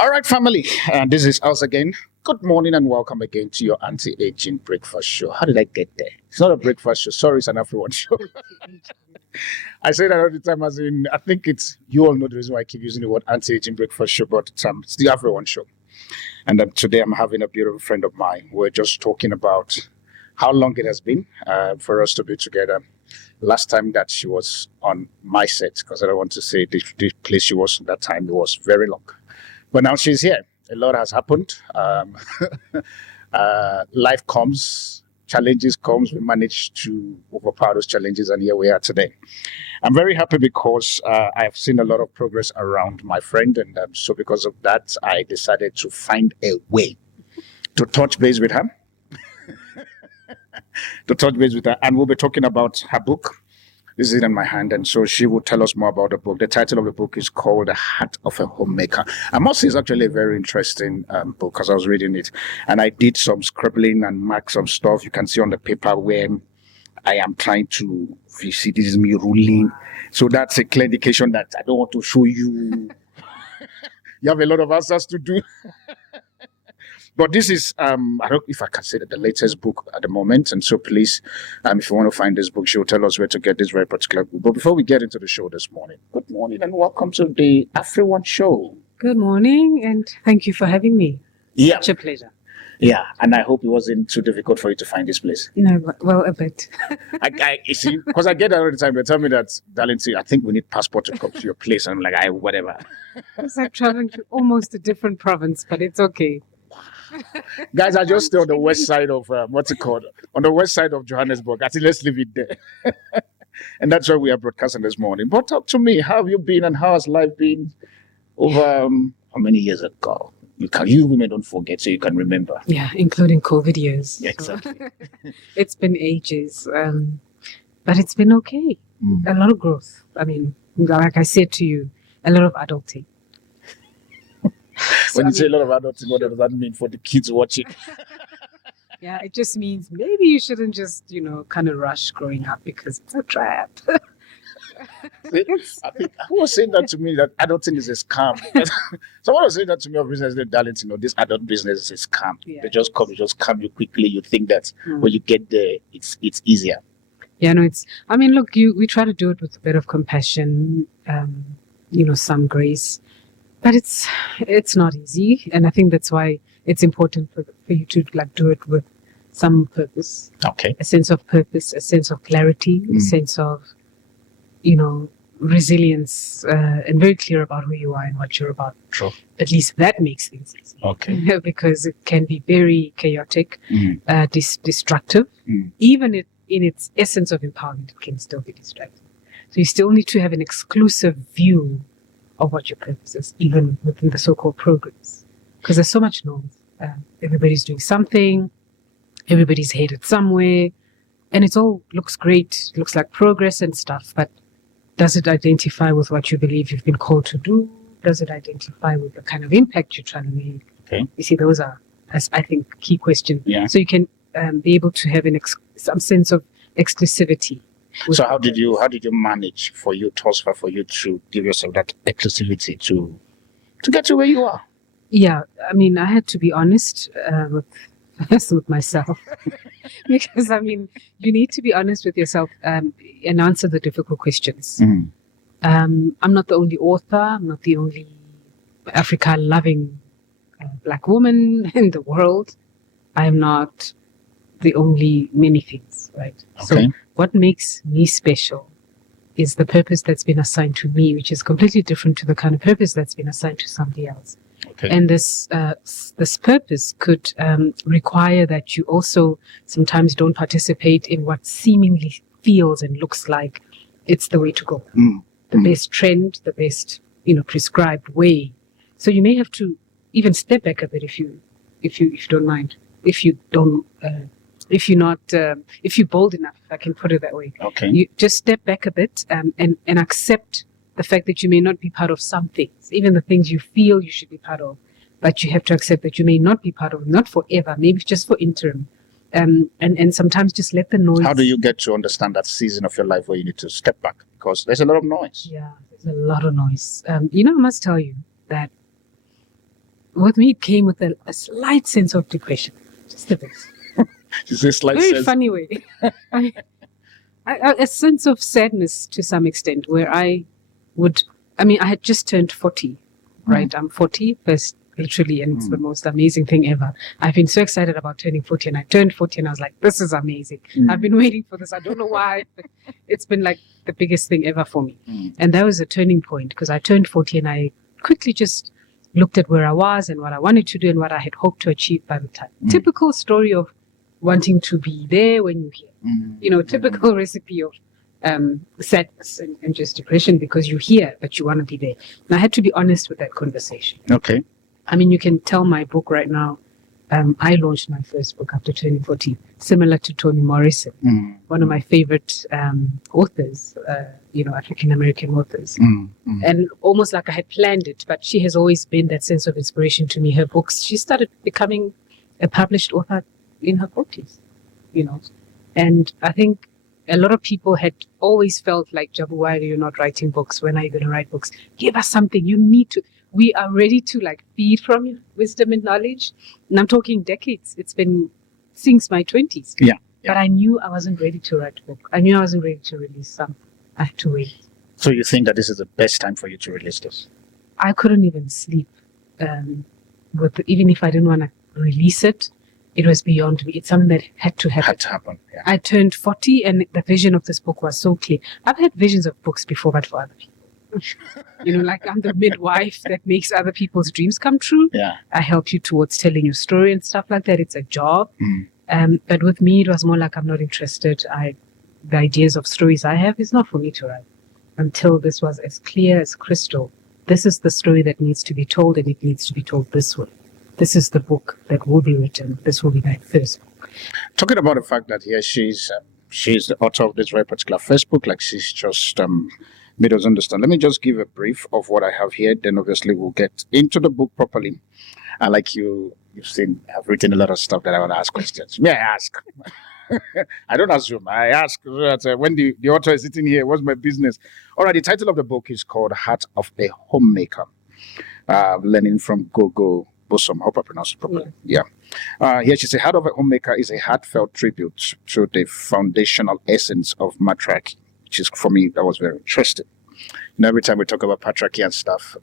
All right, family, this is us again. Good morning and welcome again to your anti-aging breakfast show. How did I get there? It's not a breakfast show. Sorry, it's an AfriOne show. I say that all the time as in, I think it's, you all know the reason why I keep using the word anti-aging breakfast show, but it's the AfriOne show. And today I'm having a beautiful friend of mine. We're just talking about how long it has been for us to be together. Last time that she was on my set, because I don't want to say the place she was at that time, it was very long. But now she's here. A lot has happened. Life comes, challenges comes. We managed to overpower those challenges, and here we are today. I'm very happy because I've seen a lot of progress around my friend, and so because of that, I decided to find a way to touch base with her. And we'll be talking about her book. This is in my hand, and so she will tell us more about the book. The title of the book is called The Heart of a Homemaker. I must say it's actually a very interesting book because I was reading it, and I did some scribbling and mark some stuff. You can see on the paper where I am trying to, if you see, this is me ruling. So that's a clear indication that I don't want to show you. You have a lot of answers to do. But this is, I don't know if I can say that the latest book at the moment. And so please, if you want to find this book, she'll tell us where to get this very particular book. But before we get into the show this morning, good morning and welcome to the AfriOne Show. Good morning and thank you for having me. Yeah. Such a pleasure. Yeah, and I hope it wasn't too difficult for you to find this place. No, well, a bit. You see, because I get that all the time. They tell me that, Darlington, I think we need passport to come to your place. And I'm like, whatever. It's like traveling to almost a different province, but it's okay. Guys, I just stay on the west side of, what's it called? On the west side of Johannesburg. I think let's leave it there. And that's why we are broadcasting this morning. But talk to me. How have you been and how has life been over how many years ago? You women don't forget, so you can remember. Yeah, including COVID years. Yeah, exactly. So, it's been ages, but it's been okay. A lot of growth. I mean, like I said to you, a lot of adulting. When you say a lot of adulting, what does that mean for the kids watching? Yeah, it just means maybe you shouldn't just, kind of rush growing up because it's a trap. I think who was saying that to me that adulting is a scam? Someone was saying that to me of business named Darlington, this adult business is a scam. Yeah. They just come you quickly. You think that when you get there, it's easier. Yeah, no, look, we try to do it with a bit of compassion, some grace. But it's not easy, and I think that's why it's important for you to do it with some purpose. Okay. A sense of purpose, a sense of clarity, a sense of, resilience, and very clear about who you are and what you're about. True. At least that makes things easy. Okay. Because it can be very chaotic, destructive. Even in its essence of empowerment, it can still be destructive. So you still need to have an exclusive view of what your purpose is, even within the so-called programs. Because there's so much noise. Everybody's doing something, everybody's headed somewhere, and it all looks great, looks like progress and stuff, but does it identify with what you believe you've been called to do? Does it identify with the kind of impact you're trying to make? Okay. You see, those are, I think, key questions. Yeah. So you can be able to have some sense of exclusivity. So how did you manage for you to give yourself that exclusivity to get to where you are? Yeah, I had to be honest with myself because you need to be honest with yourself and answer the difficult questions. I'm not the only author. I'm not the only Africa-loving Black woman in the world. I am not the only many things, right? Okay. So what makes me special is the purpose that's been assigned to me, which is completely different to the kind of purpose that's been assigned to somebody else. Okay. And this purpose could require that you also sometimes don't participate in what seemingly feels and looks like it's the way to go, the best trend, the best prescribed way. So you may have to even step back a bit if you don't mind, if you're bold enough, if I can put it that way. Okay. You just step back a bit and accept the fact that you may not be part of some things, even the things you feel you should be part of, but you have to accept that you may not be part of them, not forever, maybe just for interim. And sometimes just let the noise. How do you get to understand that season of your life where you need to step back? Because there's a lot of noise. Yeah, there's a lot of noise. I must tell you that with me, it came with a slight sense of depression. Just a bit. Is this like Very funny way. A sense of sadness to some extent, where I had just turned 40, right? I'm 40, first, literally, and it's the most amazing thing ever. I've been so excited about turning 40, and I turned 40, and I was like, this is amazing. I've been waiting for this. I don't know why, but it's been like the biggest thing ever for me. And that was a turning point, because I turned 40, and I quickly just looked at where I was and what I wanted to do and what I had hoped to achieve by the time. Typical story of wanting to be there when you're here. Typical recipe of sadness and just depression, because you're here, but you want to be there. And I had to be honest with that conversation. Okay. I mean, you can tell my book right now. I launched my first book after turning 40, similar to Toni Morrison, one of my favorite authors, African-American authors. And almost like I had planned it, but she has always been that sense of inspiration to me. Her books, she started becoming a published author in her 40s, And I think a lot of people had always felt like, Jabu, why are you not writing books? When are you going to write books? Give us something. You need to. We are ready to feed from your wisdom and knowledge. And I'm talking decades. It's been since my 20s. Yeah. But I knew I wasn't ready to write a book. I knew I wasn't ready to release something. I had to wait. So you think that this is the best time for you to release this? I couldn't even sleep. Even if I didn't want to release it, it was beyond me. It's something that had to happen. Had to happen, yeah. I turned 40 and the vision of this book was so clear. I've had visions of books before, but for other people. I'm the midwife that makes other people's dreams come true. Yeah. I help you towards telling your story and stuff like that. It's a job. But with me, it was more like, I'm not interested. The ideas of stories I have is not for me to write. Until this was as clear as crystal. This is the story that needs to be told, and it needs to be told this way. This is the book that will be written. This will be my first book. Talking about the fact that here she's the author of this very particular first book, like she's just made us understand. Let me just give a brief of what I have here. Then obviously we'll get into the book properly. And like you've seen, I've written a lot of stuff that I want to ask questions. May I ask? I don't assume. I ask that when the author is sitting here, what's my business? All right, the title of the book is called Heart of a Homemaker. Learning from Gogo Bosom. I hope I pronounced it properly. Yeah. Here she says, Heart of a Homemaker is a heartfelt tribute to the foundational essence of matriarchy, which is, for me, that was very interesting. Every time we talk about patriarchy and stuff,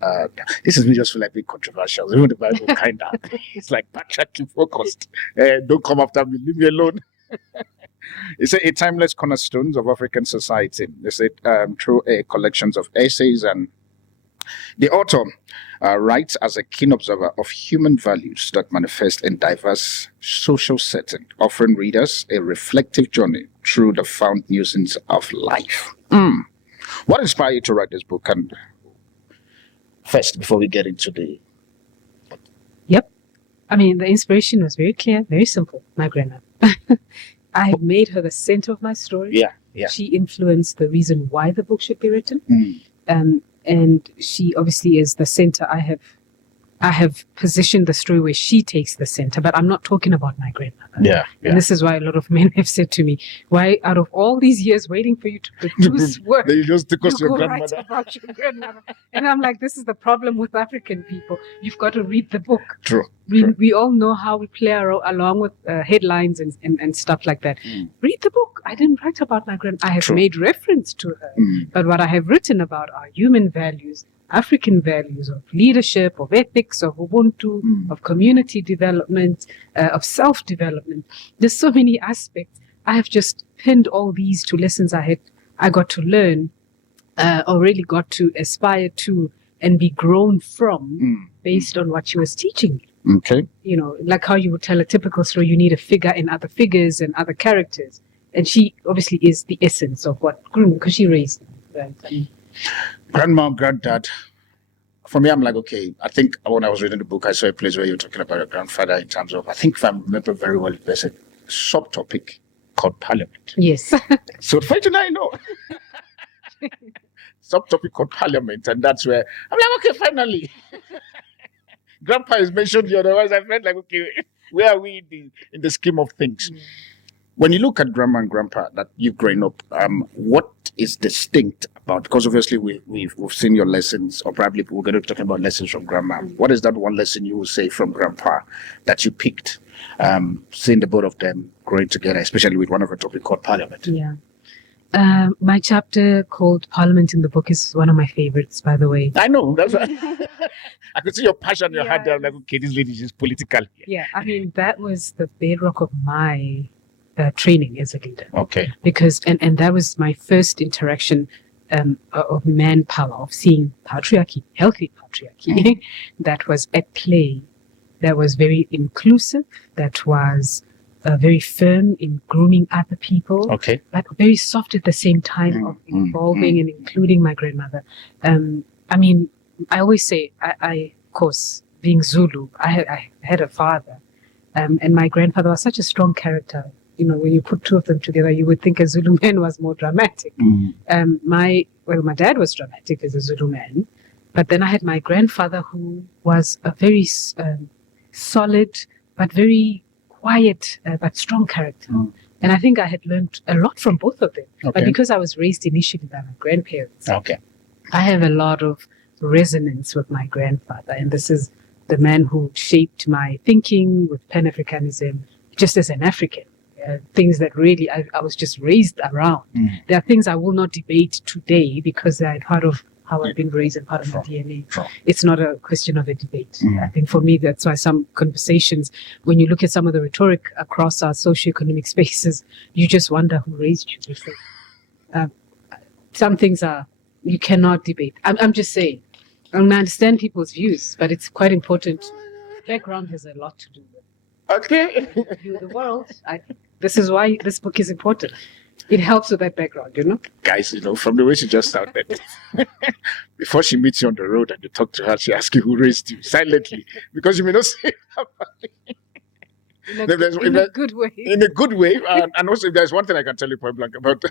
this is me just feel like being controversial. Even the Bible kind of, it's like patriarchy focused. Don't come after me, leave me alone. It's a timeless cornerstones of African society. They said through a collections of essays, and the author writes as a keen observer of human values that manifest in diverse social settings, offering readers a reflective journey through the found musings of life. What inspired you to write this book? And first, before we get into the... Yep. I mean, the inspiration was very clear, very simple. My grandmother. I made her the center of my story. Yeah. She influenced the reason why the book should be written. And she obviously is the center. I have positioned the story where she takes the center, but I'm not talking about my grandmother. Yeah. And this is why a lot of men have said to me, why out of all these years waiting for you to produce work, you just took us to your write about your grandmother. And I'm like, this is the problem with African people. You've got to read the book. True. We all know how we play along with headlines and stuff like that. Read the book. I didn't write about my grandmother. I have made reference to her. But what I have written about are human values, African values of leadership, of ethics, of Ubuntu, of community development, of self-development. There's so many aspects. I have just pinned all these to lessons I got to learn, or really got to aspire to and be grown from based on what she was teaching me. Okay. Like how you would tell a typical story, you need a figure and other figures and other characters. And she obviously is the essence of what grew, because she raised me. Right? Grandma, granddad. For me, I'm like, okay, I think when I was reading the book, I saw a place where you were talking about your grandfather in terms of, I think if I remember very well, there's a subtopic called Parliament. Yes. So finally, I know. Subtopic called Parliament, and that's where I'm like, okay, finally. Grandpa is mentioned here, otherwise I felt like, okay, where are we in the scheme of things? When you look at grandma and grandpa that you've grown up, what is distinct about, because obviously we've seen your lessons, or probably we're going to be talking about lessons from grandma. What is that one lesson you will say from grandpa that you picked, seeing the both of them growing together, especially with one of the topic called Parliament? Yeah. My chapter called Parliament in the book is one of my favorites, by the way. I know. That's what I could see your passion in your heart there. I'm like, okay, this lady is political. Yeah, I mean, that was the bedrock of my training as a leader. Okay. Because, and that was my first interaction of manpower, of seeing patriarchy, healthy patriarchy, that was at play, that was very inclusive, that was very firm in grooming other people, Okay. but very soft at the same time of involving and including my grandmother. I mean, I always say, I of course, being Zulu, I had a father, and my grandfather was such a strong character. You know, when you put two of them together, you would think a Zulu man was more dramatic. My dad was dramatic as a Zulu man, but then I had my grandfather who was a very solid, but very quiet, but strong character. And I think I had learned a lot from both of them. Okay. But because I was raised initially by my grandparents, Okay. I have a lot of resonance with my grandfather. And this is the man who shaped my thinking with Pan-Africanism, just as an African. Things that really I was just raised around. There are things I will not debate today because they're part of how I've been raised and part of my DNA. It's not a question of a debate. I think for me, that's why some conversations, when you look at some of the rhetoric across our socioeconomic spaces, you just wonder who raised you. Some things you cannot debate. I'm just saying. I understand people's views, but it's quite important. Background has a lot to do with Okay. view of the world. This is why this book is important. It helps with that background, you know? Guys, you know, from the way she just sounded, before she meets you on the road and you talk to her, she asks you who raised you silently, because you may not say In a good way. in a good way. And also, if there's one thing I can tell you point blank about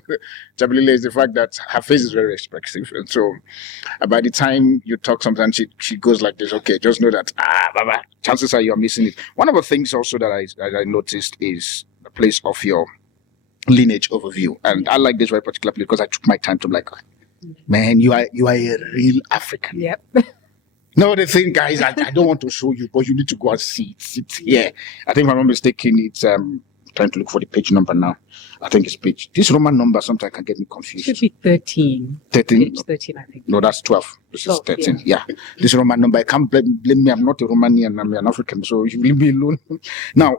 Jabulile is the fact that her face is very expressive. And so by the time you talk, sometimes she goes like this, okay, just know that, Baba, chances are you're missing it. One of the things also that I noticed is the place of your lineage overview. And I like this very particularly because I took my time to like, man, you are a real African. Yep. No, the thing, guys, I don't want to show you, but you need to go and see it. Sit here. I think if I'm not mistaken, it's trying to look for the page number now. I think it's page. This Roman number sometimes can get me confused. Should be 13. 13? Page 13, I think. No, that's 12. This is 13. Yeah. This Roman number, I can't blame me. I'm not a Romanian, I'm an African, so you leave me alone. Now,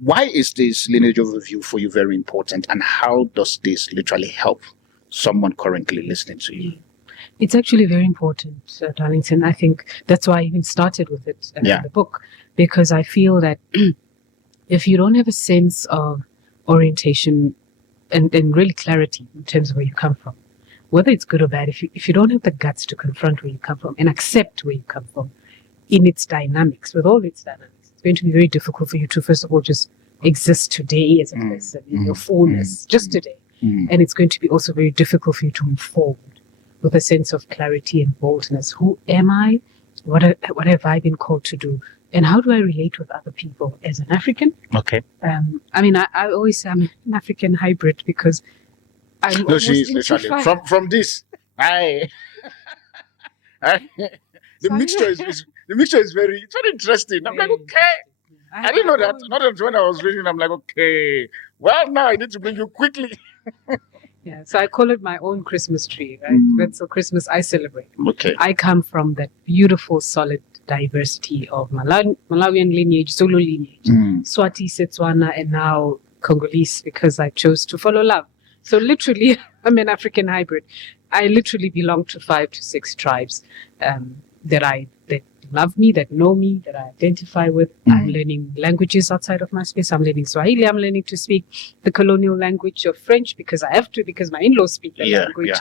why is this lineage overview for you very important, and how does this literally help someone currently listening to you? It's actually very important, Darlington. I think that's why I even started with it in the book, because I feel that if you don't have a sense of orientation and really clarity in terms of where you come from, whether it's good or bad, if you don't have the guts to confront where you come from and accept where you come from in its dynamics, with all its dynamics, it's going to be very difficult for you to, first of all, just exist today as a person in your fullness, just today. And it's going to be also very difficult for you to move forward with a sense of clarity and boldness. Who am I? What have I been called to do? And how do I relate with other people as an African? Okay. I mean, I always say I'm an African hybrid because I'm no, she is literally from this. The mixture is very interesting. I'm like, okay. I didn't know that. Not until when I was reading, I'm like, okay. Well, now I need to bring you quickly. Yeah, so I call it my own Christmas tree, right? That's the Christmas I celebrate. Okay. I come from that beautiful, solid diversity of Malawian lineage, Zulu lineage, Swati, Setswana, and now Congolese, because I chose to follow love. So literally, I'm an African hybrid. I literally belong to 5 to 6 tribes that love me, that know me, that I identify with. I'm learning languages outside of my space. I'm learning Swahili. I'm learning to speak the colonial language of French because I have to, because my in-laws speak that language.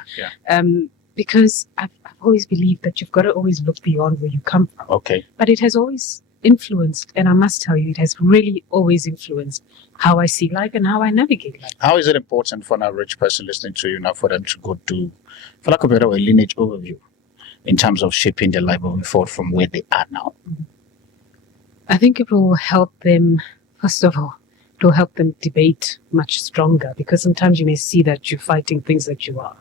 Because I've always believed that you've got to always look beyond where you come from. Okay. But it has always influenced, and I must tell you, it has really always influenced how I see life and how I navigate life. How is it important for an average person listening to you now for them to go to, for lack of a better word, lineage overview in terms of shaping their life moving forward from where they are now? I think it will help them, first of all, it will help them debate much stronger, because sometimes you may see that you're fighting things that you are.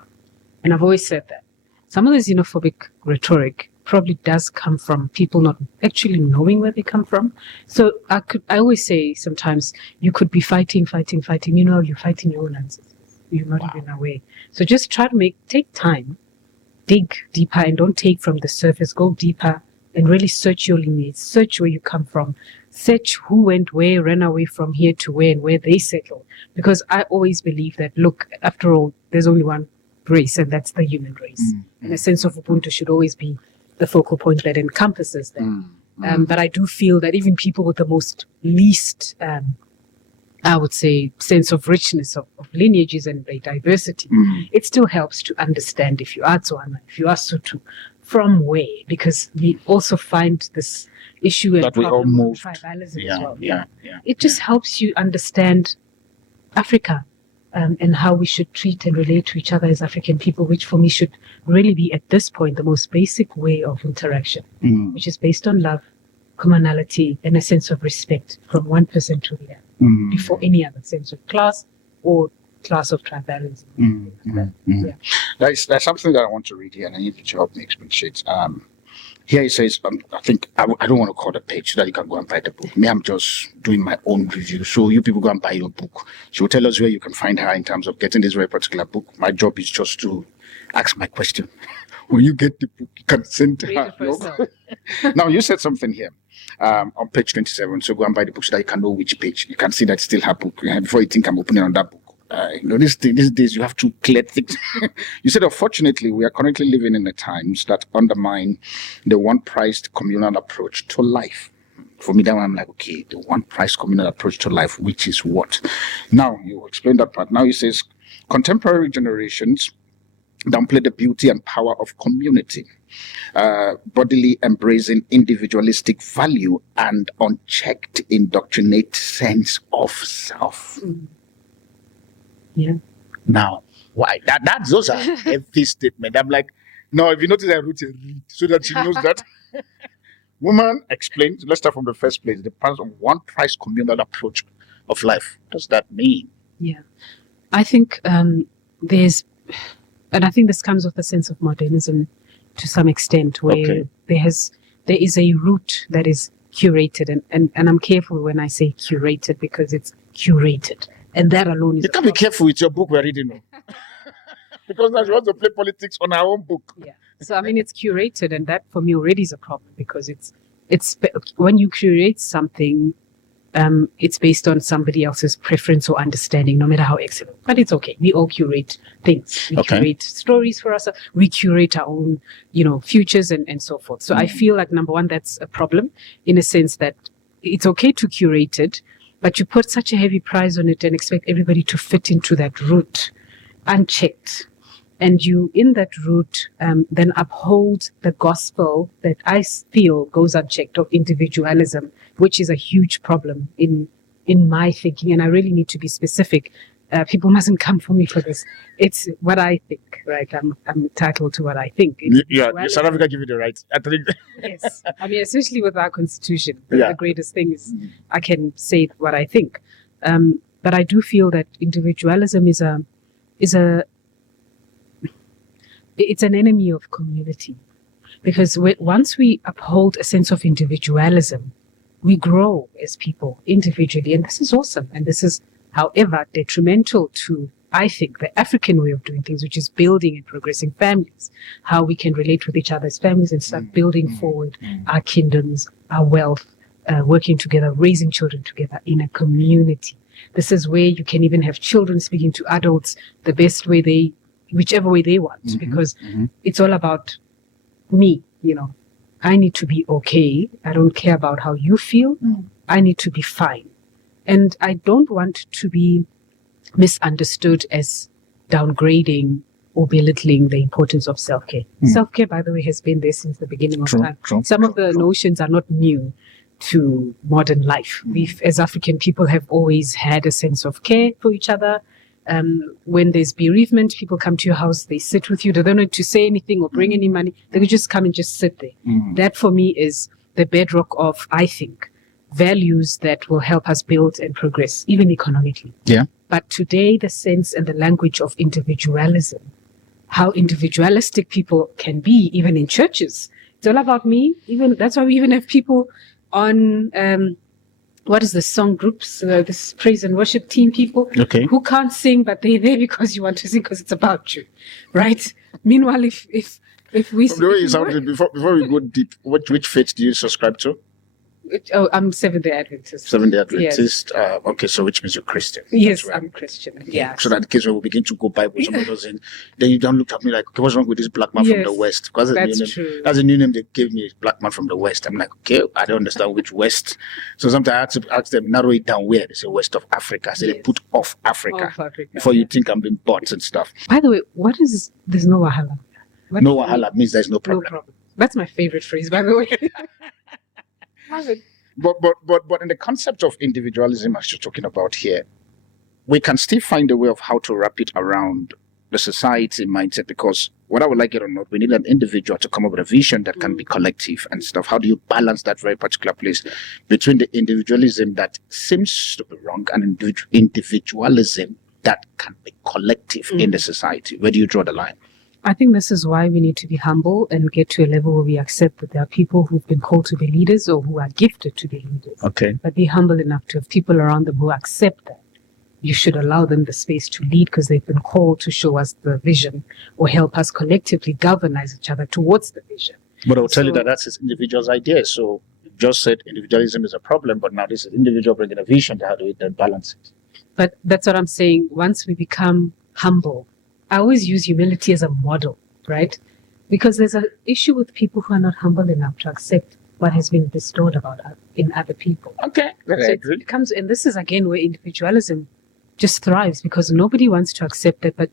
And I've always said that some of this xenophobic rhetoric probably does come from people not actually knowing where they come from. So I always say sometimes you could be fighting. You're fighting your own ancestors. You're not even aware. So just try to take time, dig deeper, and don't take from the surface. Go deeper and really search your lineage, search where you come from, search who went where, ran away from here to where, and where they settled. Because I always believe that, look, after all, there's only one race, and that's the human race. And a sense of Ubuntu should always be the focal point that encompasses them. But I do feel that even people with the most least, I would say, sense of richness of lineages and diversity, it still helps to understand if you are Tswana, if you are Sotho, from where, because we also find this issue and problem of tribalism as well. It just helps you understand Africa and how we should treat and relate to each other as African people, which for me should really be at this point the most basic way of interaction, which is based on love, commonality, and a sense of respect from one person to the other, before any other sense of class or class of tribalism. There's something that I want to read here, and I need you to help me expatiate. Here it says, I think, I don't want to call the page so that you can go and buy the book. Me, I'm just doing my own review. So you people go and buy your book. She will tell us where you can find her in terms of getting this very particular book. My job is just to ask my question. When you get the book, you can send her. Now, you said something here on page 27. So go and buy the book so that you can know which page. You can see that it's still her book before you think I'm opening on that book. These days you have to clear things. You said, unfortunately, we are currently living in the times that undermine the one-priced communal approach to life. For me, that one, I'm like, okay, the one-priced communal approach to life, which is what? Now, you explain that part. Now, he says, contemporary generations downplay the beauty and power of community, bodily embracing individualistic value and unchecked indoctrinate sense of self. Yeah. Now, why? Those are heavy statements. I'm like, no, if you notice, I wrote a read so that she knows that. Woman explained, let's start from the first place, the part of one price communal approach of life. What does that mean? Yeah. I think and I think this comes with a sense of modernism to some extent, where there is a route that is curated, and I'm careful when I say curated because it's curated. And that alone is. You can be careful with your book we're reading. Because now she wants to play politics on her own book. Yeah. So, I mean, it's curated, and that for me already is a problem because it's when you curate something, it's based on somebody else's preference or understanding, no matter how excellent. But it's okay. We all curate things. We curate stories for ourselves. We curate our own, futures and so forth. So I feel like, number one, that's a problem in a sense that it's okay to curate it, but you put such a heavy price on it and expect everybody to fit into that route unchecked. And you, in that route, then uphold the gospel that I feel goes unchecked of individualism, which is a huge problem in my thinking. And I really need to be specific. People mustn't come for me for this. It's what I think, right? I'm entitled to what I think. South Africa give you the right. I think. Yes. I mean, especially with our constitution, the greatest thing is I can say what I think. But I do feel that individualism is it's an enemy of community, because once we uphold a sense of individualism, we grow as people individually, and this is awesome. And this is, however, detrimental to, I think, the African way of doing things, which is building and progressing families, how we can relate with each other as families and start building forward our kingdoms, our wealth, working together, raising children together in a community. This is where you can even have children speaking to adults the best way whichever way they want, because it's all about me, I need to be okay. I don't care about how you feel. I need to be fine. And I don't want to be misunderstood as downgrading or belittling the importance of self-care. Self-care, by the way, has been there since the beginning of time. Some of the notions are not new to modern life. We, as African people, have always had a sense of care for each other. When there's bereavement, people come to your house, they sit with you. They don't need to say anything or bring any money. They can just come and just sit there. That, for me, is the bedrock of, I think, values that will help us build and progress, even economically. Yeah. But today, the sense and the language of individualism how individualistic people can be, even in churches. It's all about me. Even that's why we even have people on what is the song groups, this praise and worship team people who can't sing, but they're there because you want to sing because it's about you, right? Meanwhile, if we from the way you sounded before we go deep, which faith do you subscribe to? I'm Seventh-day Adventist. Seventh-day Adventist. Yes. Okay, so which means you're Christian. Yes, I'm Christian. Yeah. So that in case when we begin to go Bible, somebody goes in, then you don't look at me like, okay, what's wrong with this black man from the West? Because that's true. That's a new name they gave me, black man from the West. I'm like, okay, I don't understand which West. So sometimes I have to ask them, narrow it down where. They say West of Africa. So they put off Africa before you think I'm being bought and stuff. By the way, what is there's no wahala? No wahala means there's no problem. No problem. That's my favorite phrase, by the way. Love it. But in the concept of individualism, as you're talking about here, we can still find a way of how to wrap it around the society mindset, because whether we like it or not, we need an individual to come up with a vision that can be collective and stuff. How do you balance that very particular place between the individualism that seems to be wrong and individualism that can be collective in the society? Where do you draw the line? I think this is why we need to be humble and get to a level where we accept that there are people who've been called to be leaders or who are gifted to be leaders. Okay. But be humble enough to have people around them who accept that. You should allow them the space to lead because they've been called to show us the vision or help us collectively galvanize each other towards the vision. But I'll tell you that that's his individual's idea. So you just said individualism is a problem, but now this is individual bringing a vision. How do we then balance it? But that's what I'm saying. Once we become humble, I always use humility as a model, right? Because there's an issue with people who are not humble enough to accept what has been bestowed in other people. Okay. So it comes, and this is again where individualism just thrives, because nobody wants to accept that. But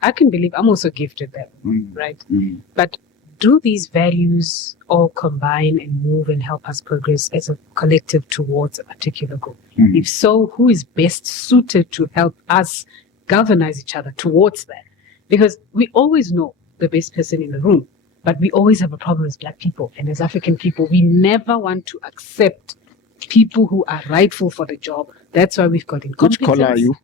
I can believe I'm also gifted that, right? But do these values all combine and move and help us progress as a collective towards a particular goal? If so, who is best suited to help us galvanize each other towards that? Because we always know the best person in the room, but we always have a problem as Black people and as African people. We never want to accept people who are rightful for the job. That's why we've got incompetence. Which color are you?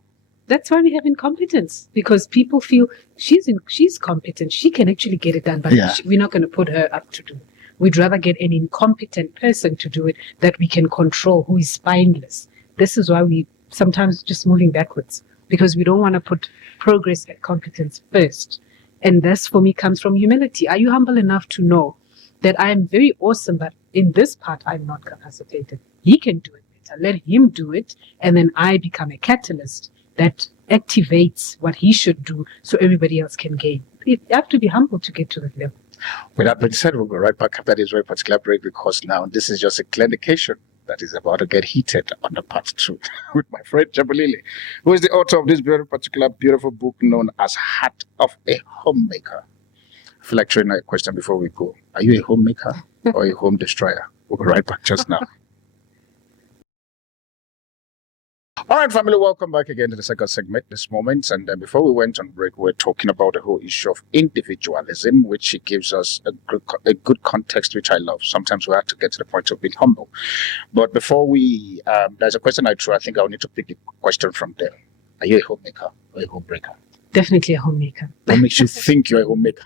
That's why we have incompetence, because people feel she's competent. She can actually get it done, but we're not going to put her up to do it. We'd rather get an incompetent person to do it that we can control, who is spineless. This is why we sometimes just moving backwards, because we don't want to put progress and competence first. And this, for me, comes from humility. Are you humble enough to know that I am very awesome, but in this part, I'm not capacitated? He can do it better. Let him do it. And then I become a catalyst that activates what he should do so everybody else can gain. You have to be humble to get to that level. With that being said, we'll go right back after this very particular break, because now this is just a clear indication that is about to get heated on the part 2 with my friend Jabulile, who is the author of this very particular beautiful book known as Heart of a Homemaker. I feel like throwing a question before we go. Are you a homemaker or a home destroyer? We'll go right back just now. All right, family, welcome back again to the second segment this moment. And before we went on break, we were talking about the whole issue of individualism, which it gives us a good context, which I love. Sometimes we have to get to the point of being humble. But before we, there's a question I threw. I think I'll need to pick the question from there. Are you a homemaker or a homebreaker? Definitely a homemaker. What makes you think you're a homemaker?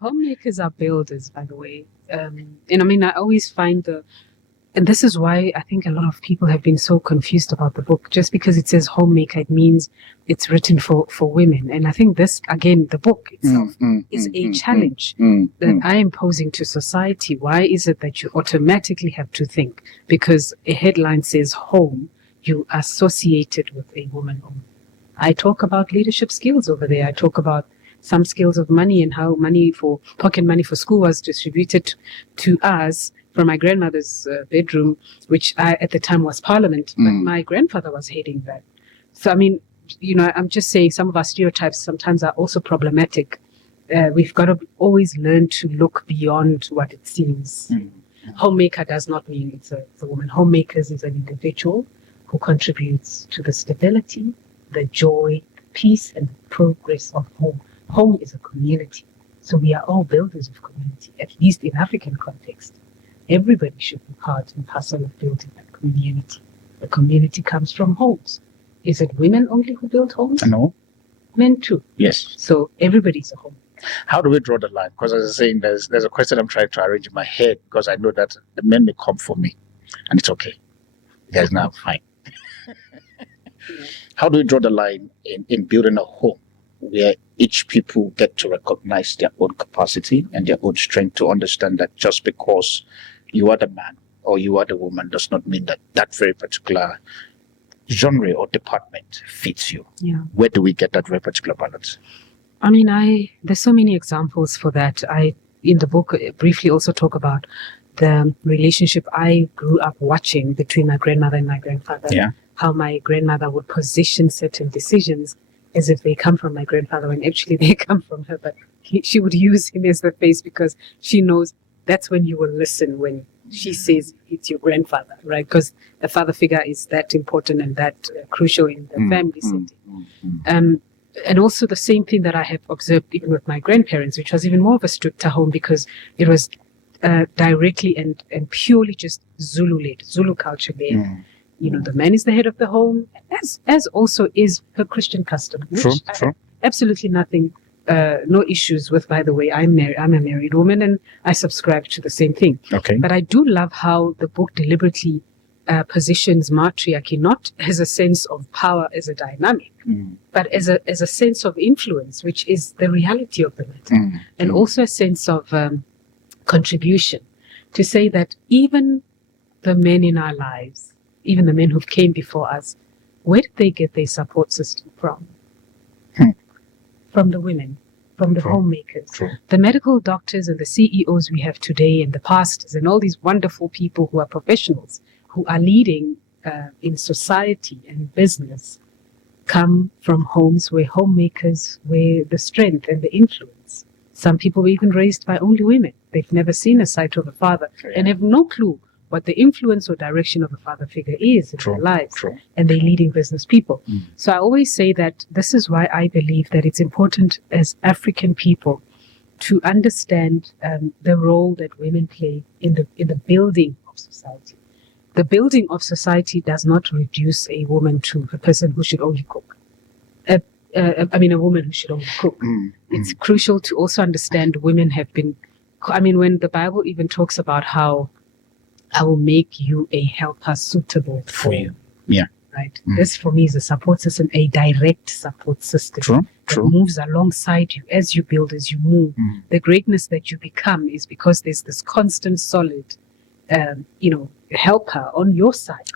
Homemakers are builders, by the way. And I mean, I always find and this is why I think a lot of people have been so confused about the book. Just because it says homemaker, it means it's written for women. And I think this, again, the book itself is a challenge that I am posing to society. Why is it that you automatically have to think, because a headline says home, you associated with a woman only? I talk about leadership skills over there. I talk about some skills of money and how pocket money for school was distributed to us from my grandmother's bedroom, which at the time was Parliament, but my grandfather was heading that. So, I mean, I'm just saying some of our stereotypes sometimes are also problematic. We've got to always learn to look beyond what it seems. Homemaker does not mean it's a woman. Homemakers is an individual who contributes to the stability, the joy, peace, and progress of home. Home is a community. So we are all builders of community, at least in African context. Everybody should be part and parcel of building that community. The community comes from homes. Is it women only who build homes? No. men too. Yes. So everybody's a home. How do we draw the line? Because as I was saying, there's a question I'm trying to arrange in my head, because I know that the men may come for me, and it's okay. You guys now fine. How do we draw the line in building a home where each people get to recognize their own capacity and their own strength, to understand that just because you are the man or you are the woman does not mean that that very particular genre or department fits you? Yeah. Where do we get that very particular balance? I mean, there's so many examples for that. I, in the book, briefly also talk about the relationship I grew up watching between my grandmother and my grandfather. Yeah. How my grandmother would position certain decisions as if they come from my grandfather, when actually they come from her. But she would use him as the face, because she knows that's when you will listen, when she says it's your grandfather, right? Because a father figure is that important and that crucial in the family setting. And also the same thing that I have observed even with my grandparents, which was even more of a stricter home, because it was directly and purely just Zulu-led, Zulu culture-led. You know, the man is the head of the home, as also is her Christian custom, which I have absolutely nothing, no issues with, by the way. I'm a married woman, and I subscribe to the same thing. Okay. But I do love how the book deliberately positions matriarchy not as a sense of power as a dynamic, but as a sense of influence, which is the reality of the matter, and also a sense of contribution, to say that even the men in our lives, even the men who came before us, where did they get their support system from? From the women, from the homemakers, the medical doctors and the CEOs we have today, and the pastors and all these wonderful people who are professionals, who are leading in society and business, come from homes where homemakers were the strength and the influence. Some people were even raised by only women. They've never seen a sight of a father and have no clue what the influence or direction of a father figure is in their lives. And they're leading business people. So I always say that this is why I believe that it's important as African people to understand the role that women play in the building of society. The building of society does not reduce a woman to a person who should only cook. A woman who should only cook. It's crucial to also understand women have been, when the Bible even talks about how I will make you a helper suitable for you. Yeah. Right? This for me is a support system, a direct support system that moves alongside you as you build, as you move. The greatness that you become is because there's this constant, solid, helper on your side.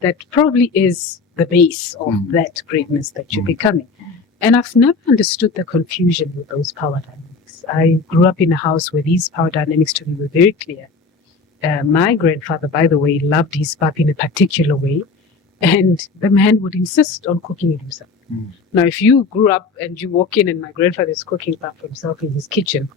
That probably is the base of that greatness that you're becoming. And I've never understood the confusion with those power dynamics. I grew up in a house where these power dynamics to me were very clear. My grandfather, by the way, loved his pap in a particular way, and the man would insist on cooking it himself. Now, if you grew up and you walk in and my grandfather is cooking pap for himself in his kitchen,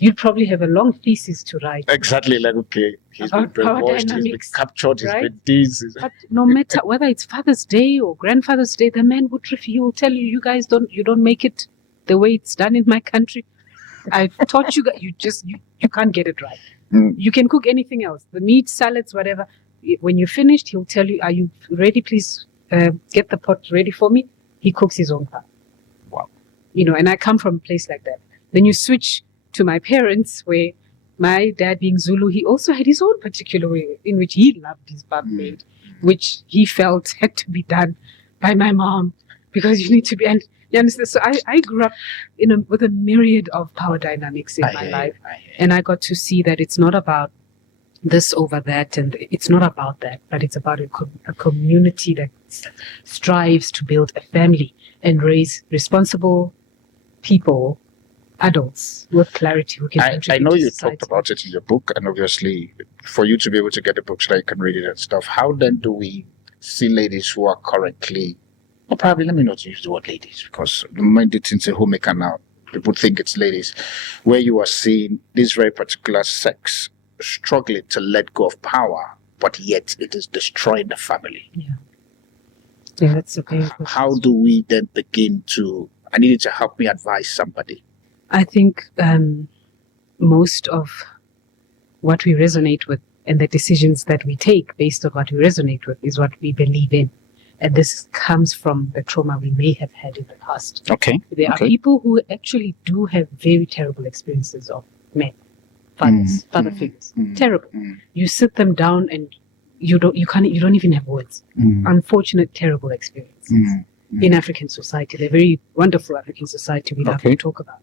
you'd probably have a long thesis to write. Exactly, like, okay, he's been brainwashed, he's been captured, he's been this. But no matter whether it's Father's Day or Grandfather's Day, the man would refuse. He will tell you, you guys don't make it the way it's done in my country. I've taught you guys, you can't get it right. You can cook anything else, the meat, salads, whatever. When you're finished, he'll tell you, are you ready? Please get the pot ready for me. He cooks his own pap. Wow. And I come from a place like that. Then you switch to my parents, where my dad being Zulu, he also had his own particular way in which he loved his pap made, which he felt had to be done by my mom, because you need to be, and you understand? So I grew up with a myriad of power dynamics in my life. And I got to see that it's not about this over that, and it's not about that, but it's about a community that strives to build a family and raise responsible people, adults with clarity who can contribute. I know you talked about it in your book, and obviously for you to be able to get a book so that you can read it and stuff, how then do we see ladies who are currently, or probably let me not use the word ladies, because the moment it's a homemaker now, people think it's ladies, where you are seeing this very particular sex struggling to let go of power, but yet it is destroying the family. Yeah, that's okay. How do we then begin to, I need you to help me advise somebody. I think most of what we resonate with and the decisions that we take based on what we resonate with is what we believe in. And this comes from the trauma we may have had in the past. Okay. There are people who actually do have very terrible experiences of men, fathers, father figures. Terrible. You sit them down and you don't even have words. Unfortunate, terrible experiences in African society. They're very wonderful African society we love to talk about.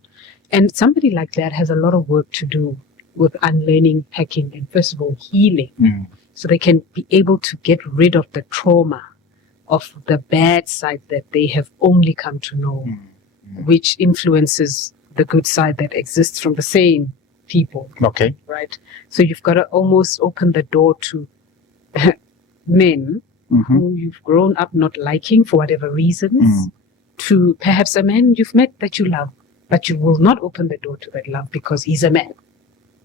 And somebody like that has a lot of work to do with unlearning, packing, and first of all, healing. So they can be able to get rid of the trauma of the bad side that they have only come to know, which influences the good side that exists from the same people. Okay. Right? So you've got to almost open the door to men who you've grown up not liking for whatever reasons, to perhaps a man you've met that you love, but you will not open the door to that love because he's a man.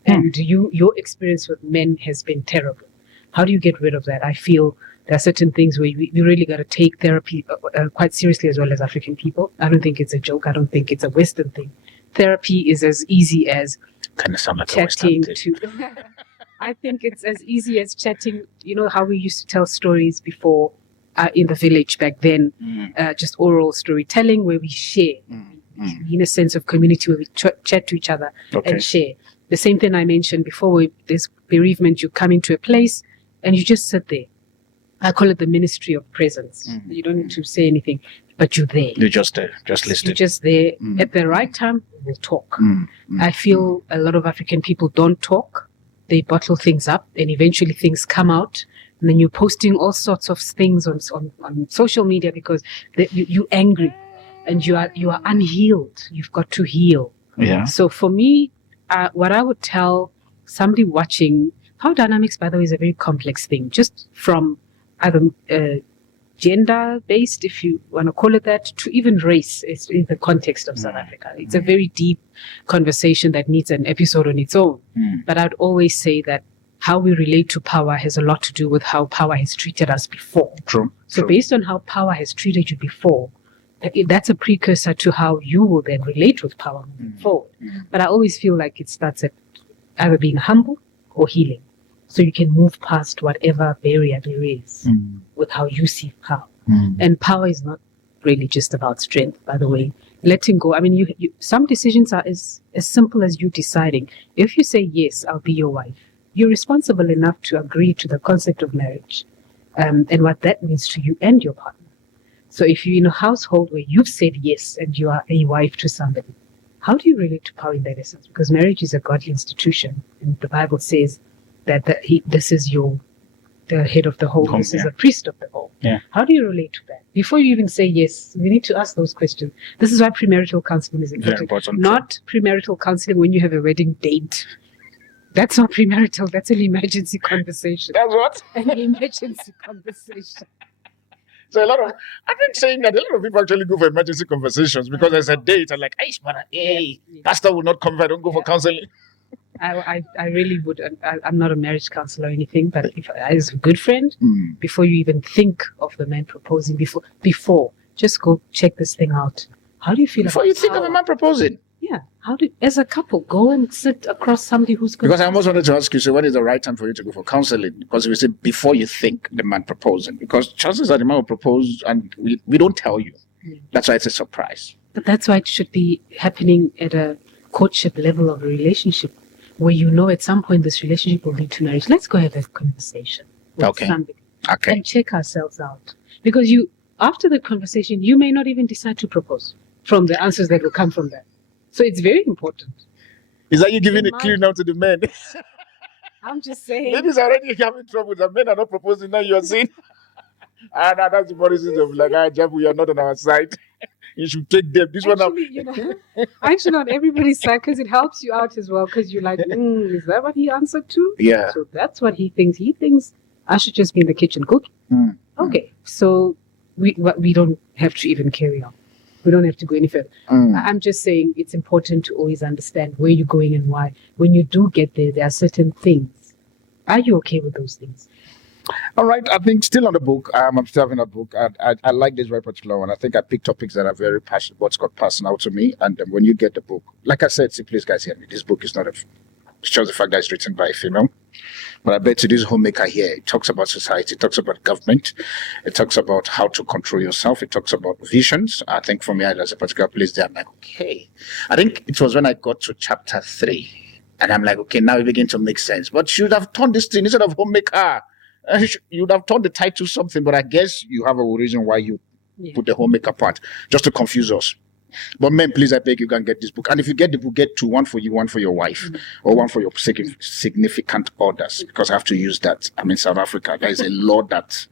And your experience with men has been terrible. How do you get rid of that? I feel there are certain things where we really got to take therapy quite seriously, as well as African people. I don't think it's a joke. I don't think it's a Western thing. Therapy is as easy as Kind of sound like chatting to. I think it's as easy as chatting. You know how we used to tell stories before in the village back then, just oral storytelling where we share in a sense of community where we chat to each other and share. The same thing I mentioned before, where there's bereavement, you come into a place and you just sit there. I call it the ministry of presence. You don't need to say anything, but you're there. You're just there, just listening. You're just there. At the right time, we'll talk. I feel a lot of African people don't talk. They bottle things up and eventually things come out. And then you're posting all sorts of things on social media because you're angry and you are unhealed. You've got to heal. Yeah. So for me, what I would tell somebody watching, power dynamics, by the way, is a very complex thing. Just from either gender-based, if you want to call it that, to even race is in the context of South Africa. It's a very deep conversation that needs an episode on its own. But I'd always say that how we relate to power has a lot to do with how power has treated us before. True. So based on how power has treated you before, that's a precursor to how you will then relate with power moving forward. But I always feel like it starts at either being humble or healing. So you can move past whatever barrier there is with how you see power. And power is not really just about strength, by the way. Letting go. I mean, some decisions are as simple as you deciding. If you say, yes, I'll be your wife, you're responsible enough to agree to the concept of marriage and what that means to you and your partner. So if you're in a household where you've said yes and you are a wife to somebody, how do you relate to power in that essence? Because marriage is a godly institution. And the Bible says that this is the head of the home. This is a priest of the home. Yeah. How do you relate to that? Before you even say yes, we need to ask those questions. This is why premarital counseling is important. Very important. Not premarital counseling when you have a wedding date. That's not premarital. That's an emergency conversation. That's what? An emergency conversation. So I've been saying that a lot of people actually go for emergency conversations because there's a date and like, hey, pastor will not come if I don't go for counseling. I really would. I'm not a marriage counselor or anything, but if as a good friend, before you even think of the man proposing, before just go check this thing out. How do you feel before about you think power? of a man proposing? Yeah. As a couple, go and sit across somebody who's going Because I almost wanted to ask you, so when is the right time for you to go for counseling? Because we say before you think the man proposing, because chances are the man will propose and we don't tell you. That's why it's a surprise. But that's why it should be happening at a courtship level of a relationship, where you know at some point this relationship will lead to marriage. Let's go have a conversation with somebody and check ourselves out. Because after the conversation, you may not even decide to propose from the answers that will come from that. So it's very important. Is that you giving a clue now to the men? I'm just saying. Ladies are already having trouble. The men are not proposing now. You are saying, that's the policies of like, Jabu, you're not on our side. You should take them. This actually, one up. Actually, on everybody's side because it helps you out as well. Because you're like, is that what he answered to? Yeah. So that's what he thinks. He thinks I should just be in the kitchen cooking. Okay, so we don't have to even carry on. We don't have to go any further. I'm just saying it's important to always understand where you're going and why. When you do get there, there are certain things. Are you okay with those things? All right. I think still on the book. I'm still having a book. I like this very particular one. I think I pick topics that are very passionate, what's got personal to me. And when you get the book, like I said, see, please guys hear me. This book is not It's just the fact that it's written by a female. But I bet you this Homemaker here, it talks about society, it talks about government, it talks about how to control yourself, it talks about visions. I think for me, there's a particular place there, I'm like, okay. I think it was when I got to chapter 3, and I'm like, okay, now it begin to make sense. But you should have turned this thing instead of Homemaker. You would have turned the title something, but I guess you have a reason why you put the Homemaker part, just to confuse us. But men, please, I beg you, can get this book. And if you get the book, get 2, one for you, one for your wife, or one for your significant others, because I have to use that. I'm in South Africa. There is a law that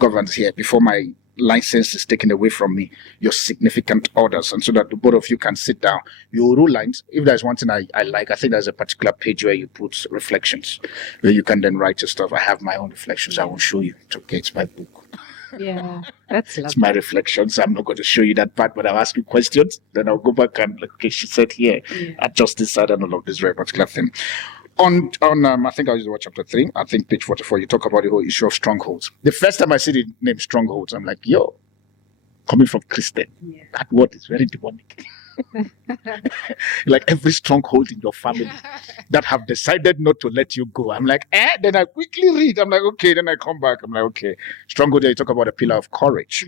governs here. Before my license is taken away from me, your significant others, and so that the both of you can sit down. Your rule lines, if there's one thing I like, I think there's a particular page where you put reflections, where you can then write your stuff. I have my own reflections. I will show you. It's okay, it's my book. Yeah, that's lovely. It's my reflections. I'm not going to show you that part, but I'll ask you questions. Then I'll go back and, okay, she said here, adjust this side and all of this very particular thing. On I think I'll use the word chapter 3. I think page 44, you talk about the whole issue of strongholds. The first time I see the name strongholds, I'm like, yo, coming from Christian, that word is very demonic. Like every stronghold in your family that have decided not to let you go. I'm like, then I quickly read. I'm like, okay. Then I come back. I'm like, okay. Stronghold, you talk about a pillar of courage.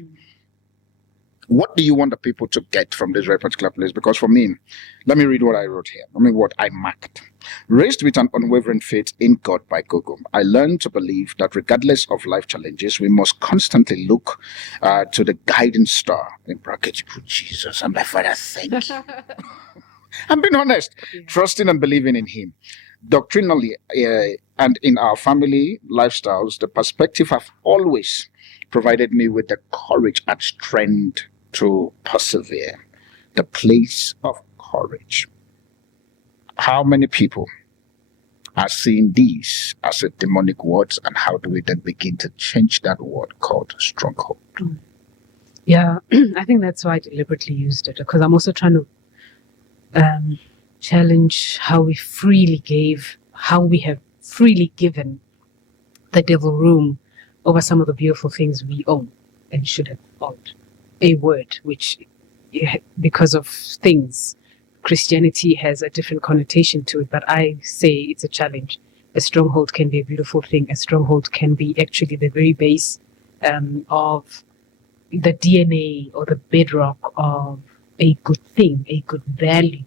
What do you want the people to get from this very particular place? Because for me, let me read what I wrote here. What I marked. Raised with an unwavering faith in God by Gogo, I learned to believe that regardless of life challenges, we must constantly look to the guiding star, in brackets, Jesus. I'm like, Father, thank you. I'm being honest, trusting and believing in Him. Doctrinally and in our family lifestyles, the perspective have always provided me with the courage and strength to persevere. The place of courage. How many people are seeing these as a demonic words, and how do we then begin to change that word called stronghold? Yeah, I think that's why I deliberately used it, because I'm also trying to challenge how we have freely given the devil room over some of the beautiful things we own and should have owned. A word which, because of things, Christianity has a different connotation to it, but I say it's a challenge. A stronghold can be a beautiful thing. A stronghold can be actually the very base of the DNA or the bedrock of a good thing, a good value.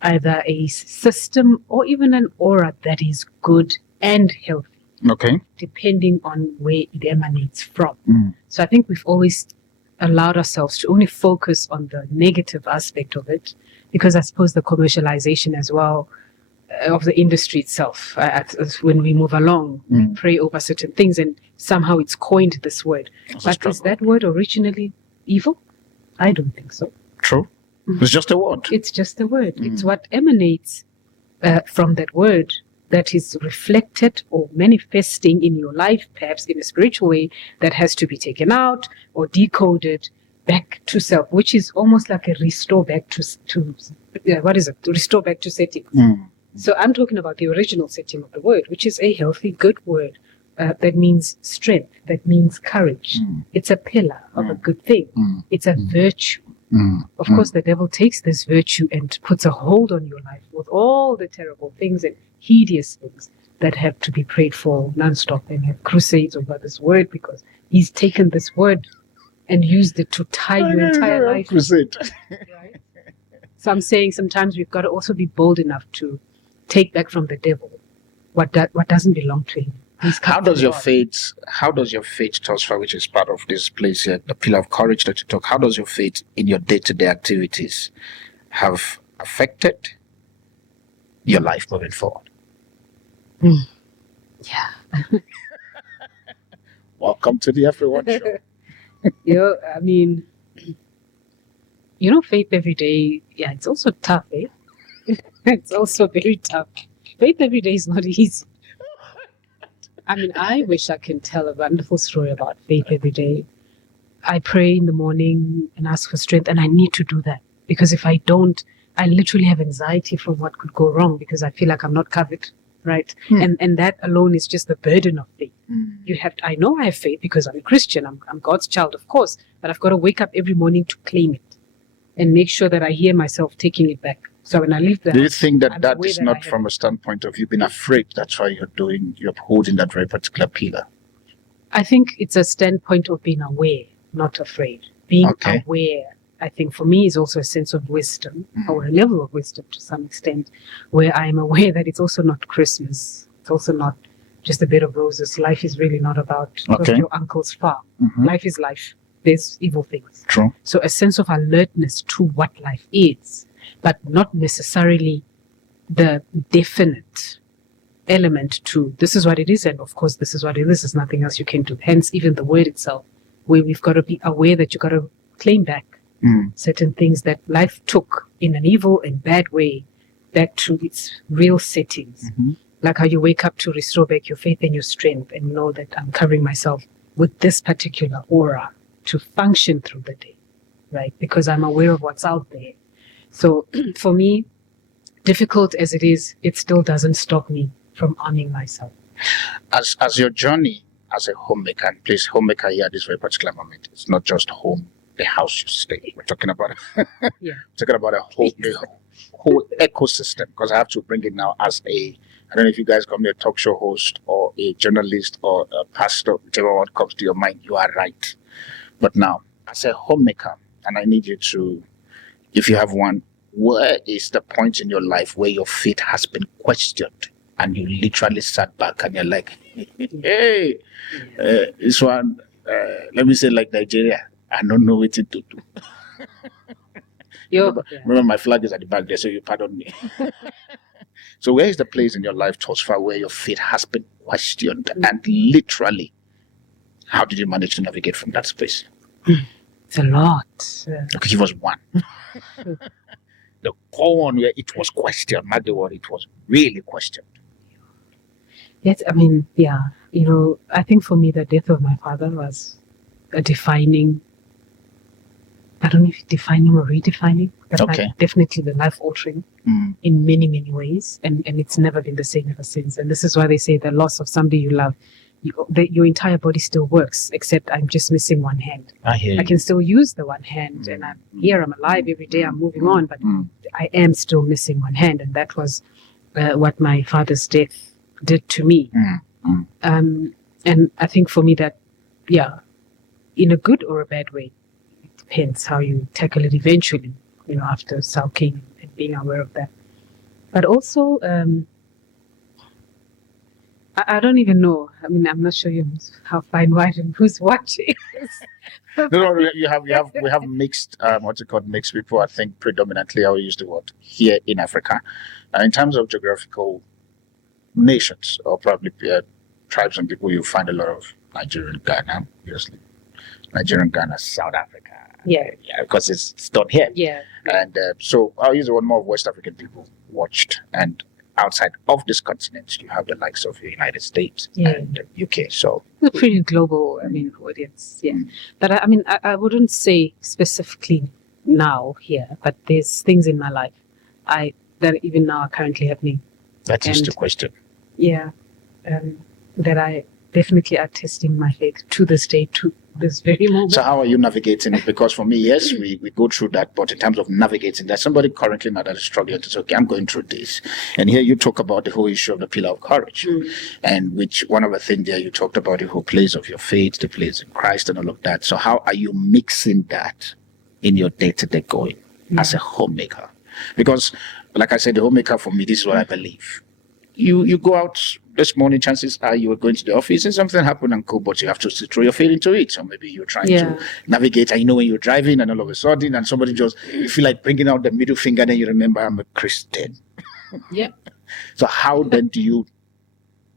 Either a system or even an aura that is good and healthy. Okay. Depending on where it emanates from. So I think we've always allowed ourselves to only focus on the negative aspect of it, because I suppose the commercialization as well of the industry itself, when we move along, we pray over certain things and somehow it's coined this word. But is that word originally evil? I don't think so. True. It's just a word. It's just a word. It's what emanates from that word that is reflected or manifesting in your life, perhaps in a spiritual way, that has to be taken out or decoded back to self, which is almost like a restore back to restore back to setting. So I'm talking about the original setting of the word, which is a healthy, good word that means strength, that means courage. It's a pillar of a good thing. It's a virtue. Of course, the devil takes this virtue and puts a hold on your life with all the terrible things and hideous things that have to be prayed for non-stop, and have crusades over this word, because he's taken this word and used it to tie your entire life. Crusade. Right? So I'm saying sometimes we've got to also be bold enough to take back from the devil what doesn't belong to him. How does your faith transfer, which is part of this place here, the pillar of courage that you talk, how does your faith in your day-to-day activities have affected your life moving forward? Yeah. Welcome to the AfriOne Show. I mean, faith every day, it's also tough, eh? It's also very tough. Faith every day is not easy. I mean, I wish I can tell a wonderful story about faith every day. I pray in the morning and ask for strength, and I need to do that, because if I don't, I literally have anxiety from what could go wrong, because I feel like I'm not covered, right? And that alone is just the burden of faith. I know I have faith because I'm a Christian, I'm God's child, of course, but I've got to wake up every morning to claim it and make sure that I hear myself taking it back So when I leave the Do you house, think that I'm that aware is that I not have- from a standpoint of you being afraid? That's why you're upholding that very particular pillar. I think it's a standpoint of being aware, not afraid. Being Okay. aware, I think for me, is also a sense of wisdom, Mhm. or a level of wisdom to some extent, where I am aware that it's also not Christmas. It's also not just a bed of roses. Life is really not about Okay. your uncle's farm. Mhm. Life is life. There's evil things. True. So a sense of alertness to what life is, but not necessarily the definite element to this is what it is, and of course this is what it is. There's nothing else you can do. Hence, even the word itself, where we've got to be aware that you've got to claim back certain things that life took in an evil and bad way back to its real settings. Mhm. Like how you wake up to restore back your faith and your strength and know that I'm covering myself with this particular aura to function through the day, right? Because I'm aware of what's out there. So for me, difficult as it is, it still doesn't stop me from arming myself. As your journey as a homemaker, and please, homemaker here at this very particular moment, it's not just home, the house you stay. We're talking about Yeah. talking about a whole ecosystem, because I have to bring it now as I don't know if you guys call me a talk show host or a journalist or a pastor, whichever one comes to your mind, you are right. But now, as a homemaker, and I need you to, if you have one, where is the point in your life where your faith has been questioned and you literally sat back and you're like, hey, this one, let me say like Nigeria, I don't know what to do. Remember, my flag is at the back there, so you pardon me. So where is the place in your life, Tosfa, where your faith has been questioned and literally, how did you manage to navigate from that space? It's a lot. Okay, give us one. The core one where it was questioned, not the one it was really questioned. Yes, I mean, yeah. You know, I think for me, the death of my father was a defining, I don't know if defining or redefining, but Okay. definitely the life-altering in many, many ways. And it's never been the same ever since. And this is why they say the loss of somebody you love, your entire body still works, except I'm just missing one hand. I hear you. I can still use the one hand, and I'm here, I'm alive every day, I'm moving on, but I am still missing one hand. And that was what my father's death did to me. And I think for me that, yeah, in a good or a bad way, it depends how you tackle it eventually, you know, after sulking and being aware of that. But also, I don't even know. I mean, I'm not sure how fine-wide and who's watching. No, we have mixed, what's it called, mixed people. I think predominantly I will use the word here in Africa. In terms of geographical nations, or probably tribes and people, you find a lot of Nigerian Ghana, obviously. Nigerian Ghana, South Africa. Yeah, because it's done here. yeah. And so I'll use the one more of West African people watched. And outside of this continent, you have the likes of the United States and the UK. So it's a pretty global, I mean, audience. Yeah. But I mean, I wouldn't say specifically now here, but there's things in my life that even now are currently happening. that is the question. Yeah. That I definitely are testing my faith to this day, to this very moment. So how are you navigating it? Because for me, yes, we go through that, but in terms of navigating, there's somebody currently now that is struggling to say, okay, I'm going through this. And here you talk about the whole issue of the pillar of courage, and which one of the things there you talked about the whole place of your faith, the place in Christ and all of that. So how are you mixing that in your day-to-day going as a homemaker? Because like I said, the homemaker for me, this is what I believe. You go out this morning, chances are you were going to the office and something happened and cool, but you have to throw your faith into it. So maybe you're trying to navigate, and you know when you're driving and all of a sudden and somebody just, you feel like bringing out the middle finger, then you remember I'm a Christian. Yeah. So how then do you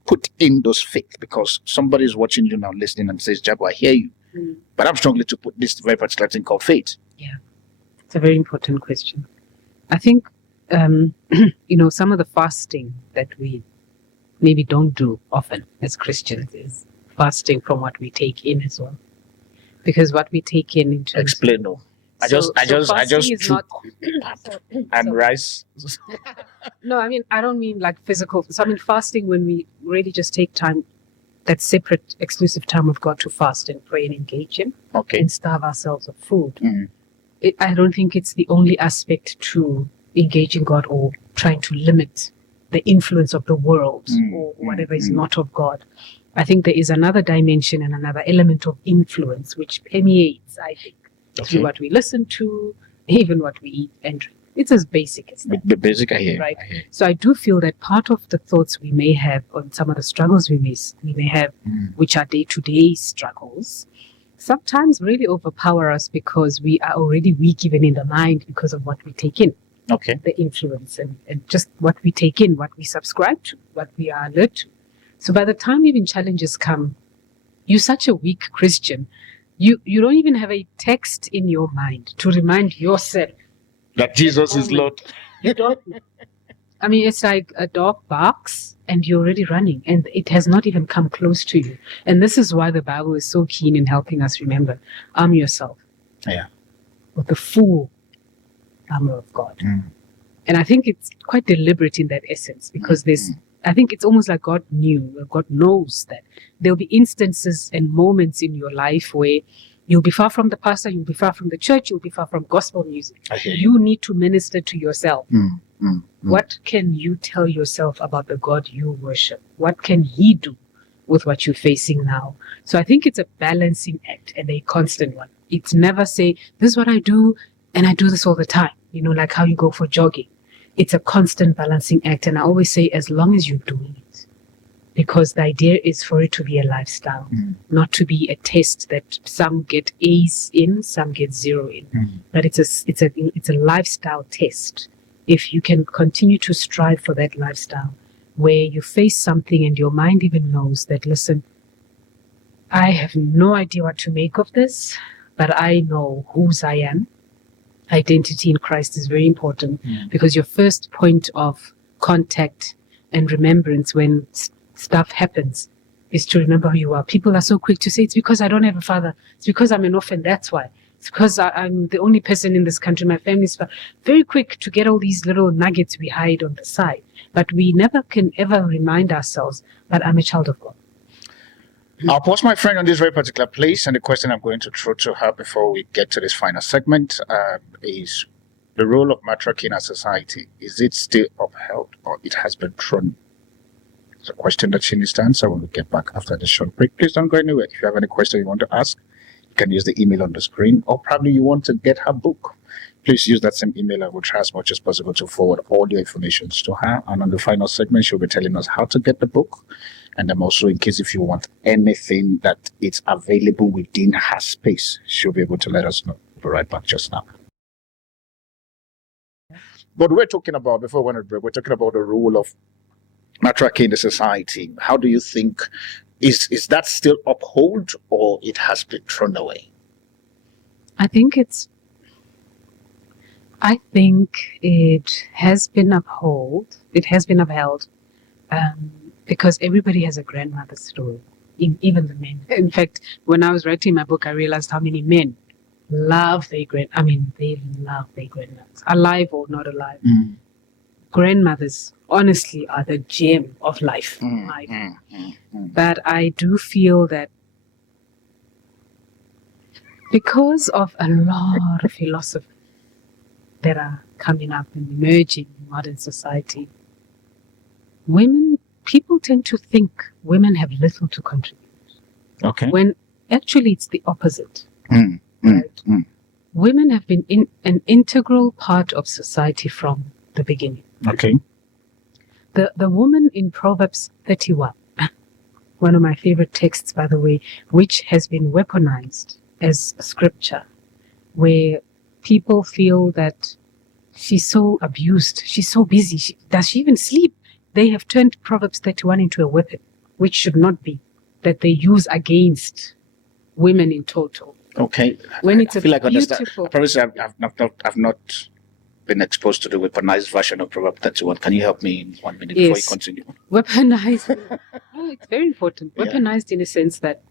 put in those faith? Because somebody's watching you now, listening and says, Jabu, I hear you. But I'm struggling to put this very particular thing called faith. Yeah. It's a very important question. I think, some of the fasting that we maybe don't do often as Christians is fasting from what we take in as well. Because what we take in terms Explain, no. I just took and rice. No, I mean, I don't mean like physical. So I mean fasting when we really just take time, that separate, exclusive time with God to fast and pray and engage Him. Okay. And starve ourselves of food. I don't think it's the only aspect to, engaging God or trying to limit the influence of the world or whatever is not of God. I think there is another dimension and another element of influence which permeates, I think, through what we listen to, even what we eat and drink. It's as basic as that. The basic, I hear. Right. I hear. So I do feel that part of the thoughts we may have on some of the struggles we may have, which are day-to-day struggles, sometimes really overpower us because we are already weak even in the mind because of what we take in. Okay. The influence and just what we take in, what we subscribe to, what we are alert to. So by the time even challenges come, you're such a weak Christian. You don't even have a text in your mind to remind yourself that Jesus is Lord. You don't. I mean, it's like a dog barks and you're already running and it has not even come close to you. And this is why the Bible is so keen in helping us remember, arm yourself with the full armor of God. And I think it's quite deliberate in that essence because I think it's almost like God knows that there'll be instances and moments in your life where you'll be far from the pastor, you'll be far from the church, you'll be far from gospel music. You need to minister to yourself. What can you tell yourself about the God you worship? What can He do with what you're facing now? So I think it's a balancing act and a constant one. It's never say, this is what I do, and I do this all the time. You know, like how you go for jogging. It's a constant balancing act. And I always say, as long as you're doing it, because the idea is for it to be a lifestyle, not to be a test that some get A's in, some get 0 in. But it's a lifestyle test. If you can continue to strive for that lifestyle, where you face something and your mind even knows that, listen, I have no idea what to make of this, but I know whose I am. Identity in Christ is very important because your first point of contact and remembrance when stuff happens is to remember who you are. People are so quick to say, it's because I don't have a father. It's because I'm an orphan. That's why. It's because I'm the only person in this country. My family's very quick to get all these little nuggets we hide on the side. But we never can ever remind ourselves that I'm a child of God. I'll pause my friend on this very particular place, and the question I'm going to throw to her before we get to this final segment is the role of matriarchy in our society. Is it still upheld or it has been thrown? It's a question that she needs to answer when we get back after the short break. Please don't go anywhere. If you have any question you want to ask, you can use the email on the screen, or probably you want to get her book. Please use that same email. I will try as much as possible to forward all your information to her. And on the final segment, she'll be telling us how to get the book. And then also, in case if you want anything that it's available within her space, she'll be able to let us know. We'll be right back just now. But we're talking about, before we went to break, we're talking about the role of matriarchy in the society. How do you think, is that still upheld or it has been thrown away? I think it has been upheld. It has been upheld. Because everybody has a grandmother's story, even the men. In fact, when I was writing my book, I realized how many men love their they love their grandmothers, alive or not alive. Grandmothers, honestly, are the gem of life. But I do feel that because of a lot of philosophy that are coming up and emerging in modern society, people tend to think women have little to contribute. Okay. When actually it's the opposite. Right? Women have been an integral part of society from the beginning. Okay. The woman in Proverbs 31, one of my favorite texts, by the way, which has been weaponized as scripture, where people feel that she's so abused, she's so busy, does she even sleep? They have turned Proverbs 31 into a weapon, which should not be, that they use against women in total. Okay. When it's I feel like I understand. beautiful... I promise I've not been exposed to the weaponized version of Proverbs 31. Can you help me in 1 minute before you continue? Weaponized. It's very important. Weaponized in a sense that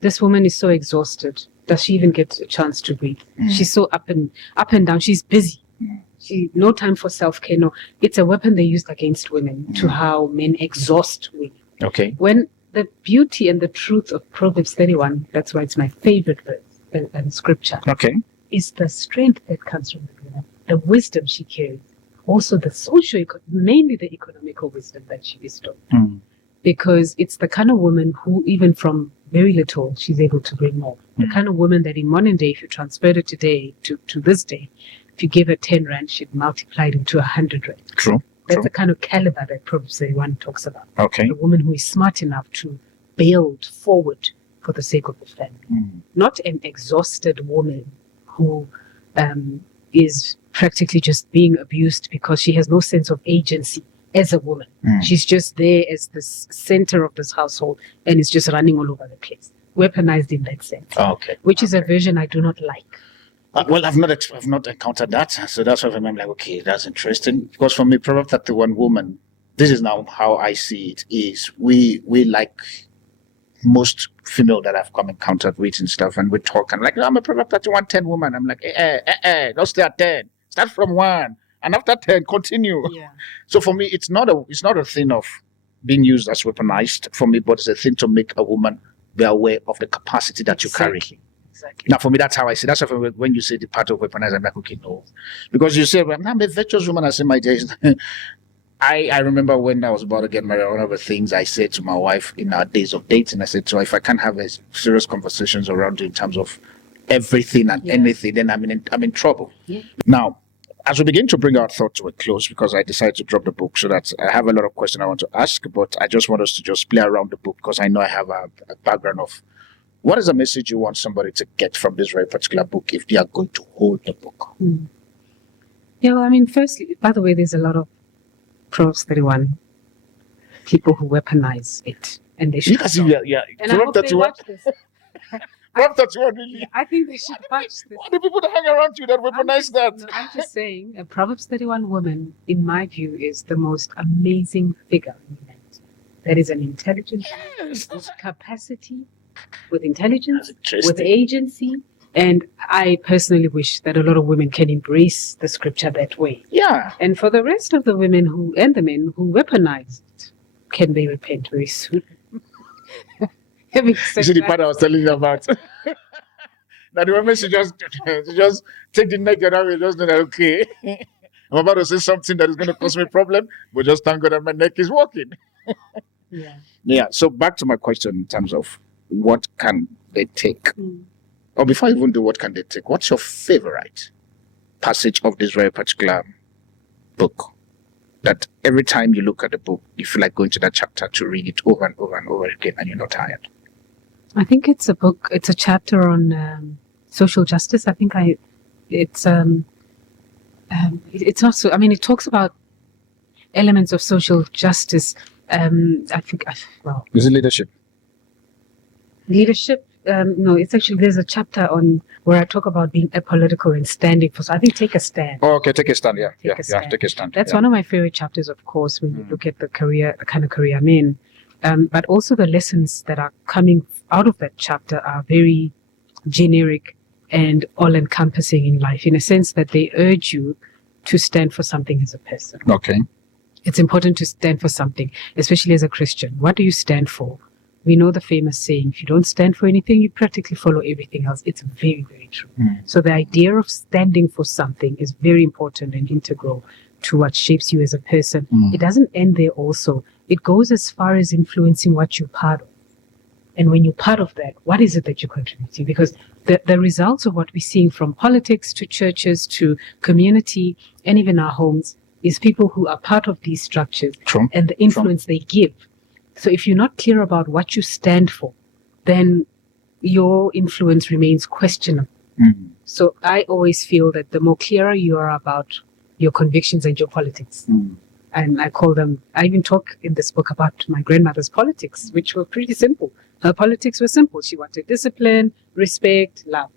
this woman is so exhausted. Does she even get a chance to breathe? She's so up and down. She's busy. No time for self-care. No, it's a weapon they used against women to how men exhaust women. Okay. When the beauty and the truth of Proverbs 31, that's why it's my favorite verse and scripture. Okay. Is the strength that comes from the woman, the wisdom she carries. also the mainly the economical wisdom that she bestowed. Because it's the kind of woman who, even from very little, she's able to bring more. The kind of woman that in modern day, if you transferred it today to this day, if you give her 10 rand, she'd multiply it into 100 rand. True. That's the kind of caliber that Proverbs 31 talks about. Okay. A woman who is smart enough to build forward for the sake of the family. Not an exhausted woman who is practically just being abused because she has no sense of agency as a woman. She's just there as the center of this household and is just running all over the place. Weaponized in that sense. Okay. Which is a version I do not like. Well, I've not encountered that, so that's why I'm like, okay, that's interesting. Because for me, Proverbs 31 woman, this is now how I see it. Is we like most female that I've come encountered with and stuff, and we talk and like, I'm a Proverbs 31 10 woman. I'm like, don't stay at 10. Start from 1. And after 10, continue. Yeah. So for me, it's not a thing of being used as weaponized for me, but it's a thing to make a woman be aware of the capacity that you carry. Exactly. Now, for me, that's how I see. That's why when you say the part of weaponized, I'm like, okay, no, because you say, well, I'm a virtuous woman. I say my days. I remember when I was about to get married, one of the things I said to my wife in our days of dating, I said to her, if I can't have a serious conversations around you in terms of everything and anything, then I'm in trouble. Yeah. Now, as we begin to bring our thought to a close, because I decided to drop the book, so that I have a lot of questions I want to ask, but I just want us to just play around the book, because I know I have a background of what is the message you want somebody to get from this very particular book if they are going to hold the book. Yeah, well, I mean, firstly, by the way, there's a lot of Proverbs 31 people who weaponize it, and they should. Yeah. And I hope they watch this. Proverbs 31, really? I think they should watch this. What the people that hang around you that weaponize that? No, I'm just saying, a Proverbs 31 woman, in my view, is the most amazing figure in humanity. That is an intelligent, with capacity, with intelligence, with agency. And I personally wish that a lot of women can embrace the scripture that way. Yeah. And for the rest of the women and the men who weaponize it, can they repent very soon? You see the part I was telling you about. Now the women should just take the neck and away, just know that, okay, I'm about to say something that is going to cause me a problem, but just thank God that my neck is working. Yeah. So back to my question in terms of what can they take? Or before I even do what can they take, what's your favorite passage of this very particular book? That every time you look at the book, you feel like going to that chapter to read it over and over and over again, and you're not tired. I think it's a book. It's a chapter on social justice. I think it's not so. I mean, it talks about elements of social justice. I think. Well, is it leadership? Leadership. No, it's actually, there's a chapter on where I talk about being apolitical and standing for. So I think take a stand. Oh, okay, take a stand. Yeah, take a stand. That's one of my favorite chapters, of course, when you look at the kind of career I'm in. But also the lessons that are coming out of that chapter are very generic and all-encompassing in life, in a sense that they urge you to stand for something as a person. Okay. It's important to stand for something, especially as a Christian. What do you stand for? We know the famous saying, if you don't stand for anything, you practically follow everything else. It's very, very true. So the idea of standing for something is very important and integral to what shapes you as a person. It doesn't end there also. It goes as far as influencing what you're part of. And when you're part of that, what is it that you're contributing? Because the results of what we're seeing from politics to churches to community and even our homes is people who are part of these structures and the influence they give. So if you're not clear about what you stand for, then your influence remains questionable. So I always feel that the more clearer you are about your convictions and your politics, and I even talk in this book about my grandmother's politics, which were pretty simple. Her politics were simple. She wanted discipline, respect, love.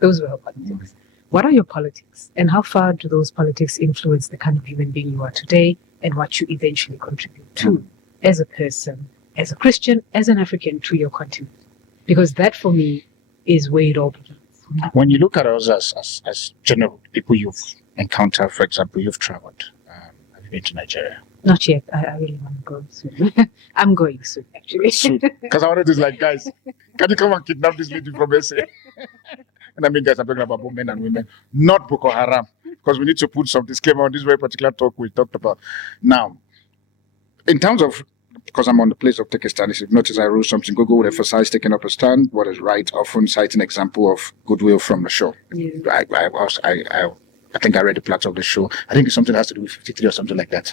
Those were her politics. What are your politics? And how far do those politics influence the kind of human being you are today and what you eventually contribute to as a person, as a Christian, as an African, to your continent? Because that for me is where it all begins. When you look at us as general people you've encountered, for example, you've traveled. Have you been to Nigeria? Not yet. I really want to go soon. I'm going soon, actually. Soon. Because I wanted to like, guys, can you come and kidnap this lady from SA? And I mean, guys, I'm talking about both men and women, not Boko Haram. because we need to put some disclaimer on this very particular talk we talked about. Now, in terms of, because I'm on the place of take a stand, if you notice I wrote something, Google would emphasize taking up a stand, what is right, often cite an example of goodwill from the show. Yeah. I think I read the plot of the show. I think it's something that has to do with 53 or something like that,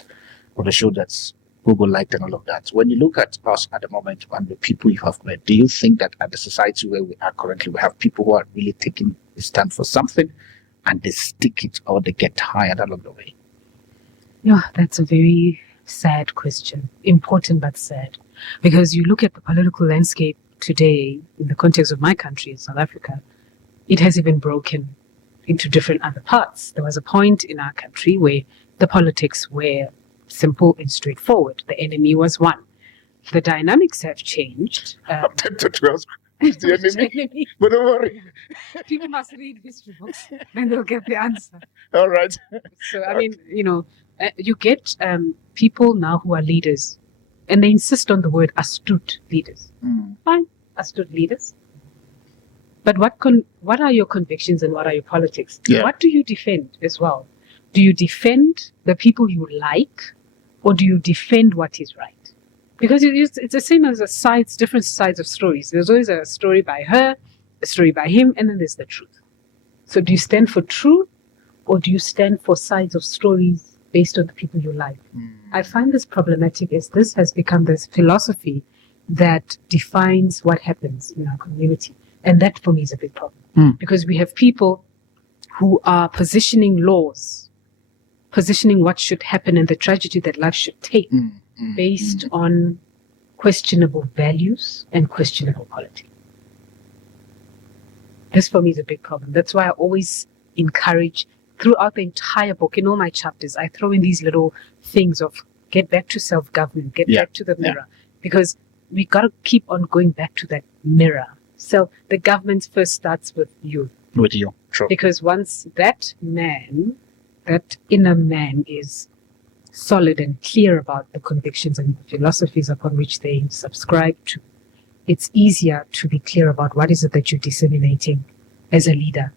or the show that's Google liked and all of that. When you look at us at the moment and the people you have met, do you think that at the society where we are currently, we have people who are really taking a stand for something and they stick it or they get tired along the way? Yeah, that's a very sad question. Important but sad. Because you look at the political landscape today in the context of my country, South Africa, it has even broken into different other parts. There was a point in our country where the politics were simple and straightforward. The enemy was one. The dynamics have changed. I'm tempted to ask, who's the enemy? But don't worry. People must read history books, then they'll get the answer. All right. So, I mean, you get people now who are leaders, and they insist on the word astute leaders. Fine, astute leaders. But what are your convictions and what are your politics? Yeah. What do you defend as well? Do you defend the people you like, or do you defend what is right? Because it's the same as different sides of stories. There's always a story by her, a story by him, and then there's the truth. So do you stand for truth, or do you stand for sides of stories based on the people you like? I find this problematic as this has become this philosophy that defines what happens in our community. And that for me is a big problem. Because we have people who are positioning laws, positioning what should happen and the tragedy that life should take based on questionable values and questionable politics. This for me is a big problem. That's why I always encourage, throughout the entire book, in all my chapters, I throw in these little things of get back to self-government, get back to the mirror, because we got to keep on going back to that mirror. So the government first starts with you. With you, true. Because once that inner man is solid and clear about the convictions and philosophies upon which they subscribe to, it's easier to be clear about what is it that you're disseminating as a leader.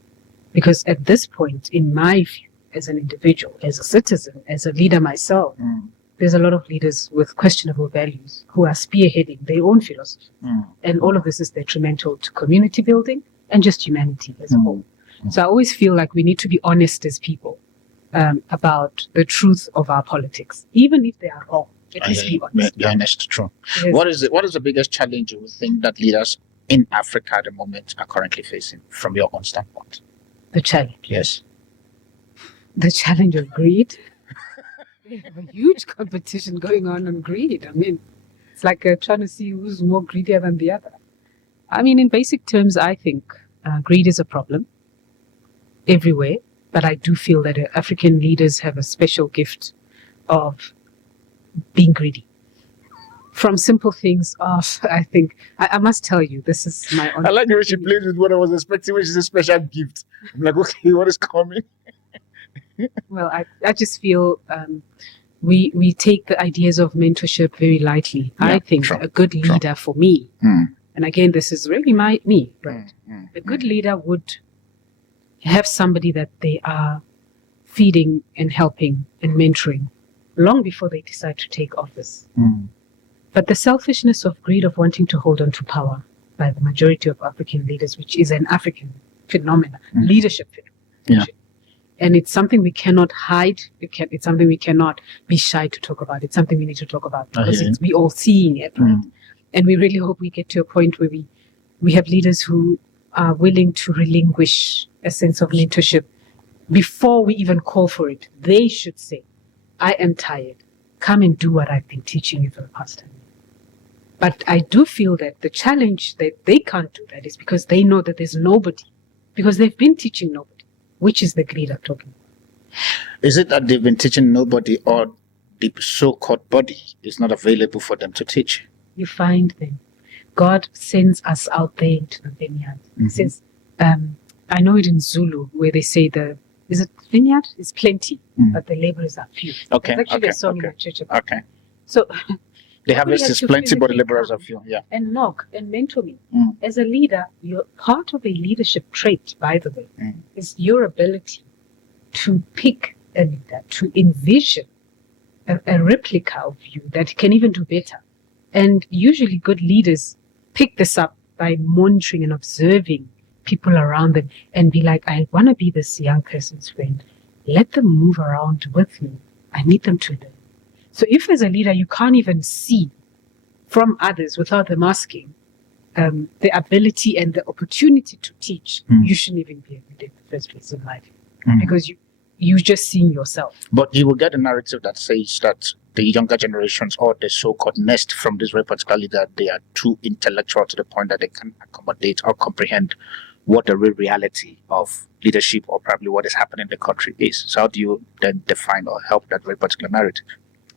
Because at this point, in my view, as an individual, as a citizen, as a leader myself, there's a lot of leaders with questionable values who are spearheading their own philosophy. And all of this is detrimental to community building and just humanity as a whole. So I always feel like we need to be honest as people about the truth of our politics, even if they are wrong. At least be honest. Be honest, true. Yes. What is the biggest challenge you think that leaders in Africa at the moment are currently facing from your own standpoint? The challenge. Yes. The challenge of greed. We have a huge competition going on greed. I mean, it's like trying to see who's more greedier than the other. I mean, in basic terms, I think greed is a problem everywhere. But I do feel that African leaders have a special gift of being greedy. From simple things of, I think, I must tell you, this is my own. I like the way she plays with what I was expecting, which is a special gift. I'm like, okay, what is coming? Well, I just feel we take the ideas of mentorship very lightly. Yeah, I think a good leader for me, and again, this is really me, right? A good leader would have somebody that they are feeding and helping and mentoring long before they decide to take office. But the selfishness of greed of wanting to hold on to power by the majority of African leaders, which is an African phenomenon, leadership phenomenon. And it's something we cannot hide. It's something we cannot be shy to talk about. It's something we need to talk about because we all seeing it, right? And we really hope we get to a point where we have leaders who are willing to relinquish a sense of mentorship before we even call for it. They should say, I am tired. Come and do what I've been teaching you for the past 10 years. But I do feel that the challenge that they can't do that is because they know that there's nobody, because they've been teaching nobody, which is the greed I'm talking about. Is it that they've been teaching nobody, or the so-called body is not available for them to teach? You find them. God sends us out there into the vineyard. He says, I know it in Zulu where they say is it vineyard? It's plenty, but the laborers are few. Okay. There's actually a song in the church about Okay. So the harvest is plenty, but the laborers are few. Yeah. And knock and mentor me. As a leader, you're part of a leadership trait, by the way, is your ability to pick a leader, to envision a replica of you that can even do better. And usually good leaders pick this up by monitoring and observing people around them and be like, I want to be this young person's friend. Let them move around with me. I need them to learn. So if as a leader you can't even see from others without them asking, the ability and the opportunity to teach, you shouldn't even be a leader in the first place in life. Because you just seeing yourself. But you will get a narrative that says that the younger generations or the so-called nest from this very particular leader, they are too intellectual to the point that they can accommodate or comprehend what the real reality of leadership or probably what is happening in the country is. So how do you then define or help that very particular narrative?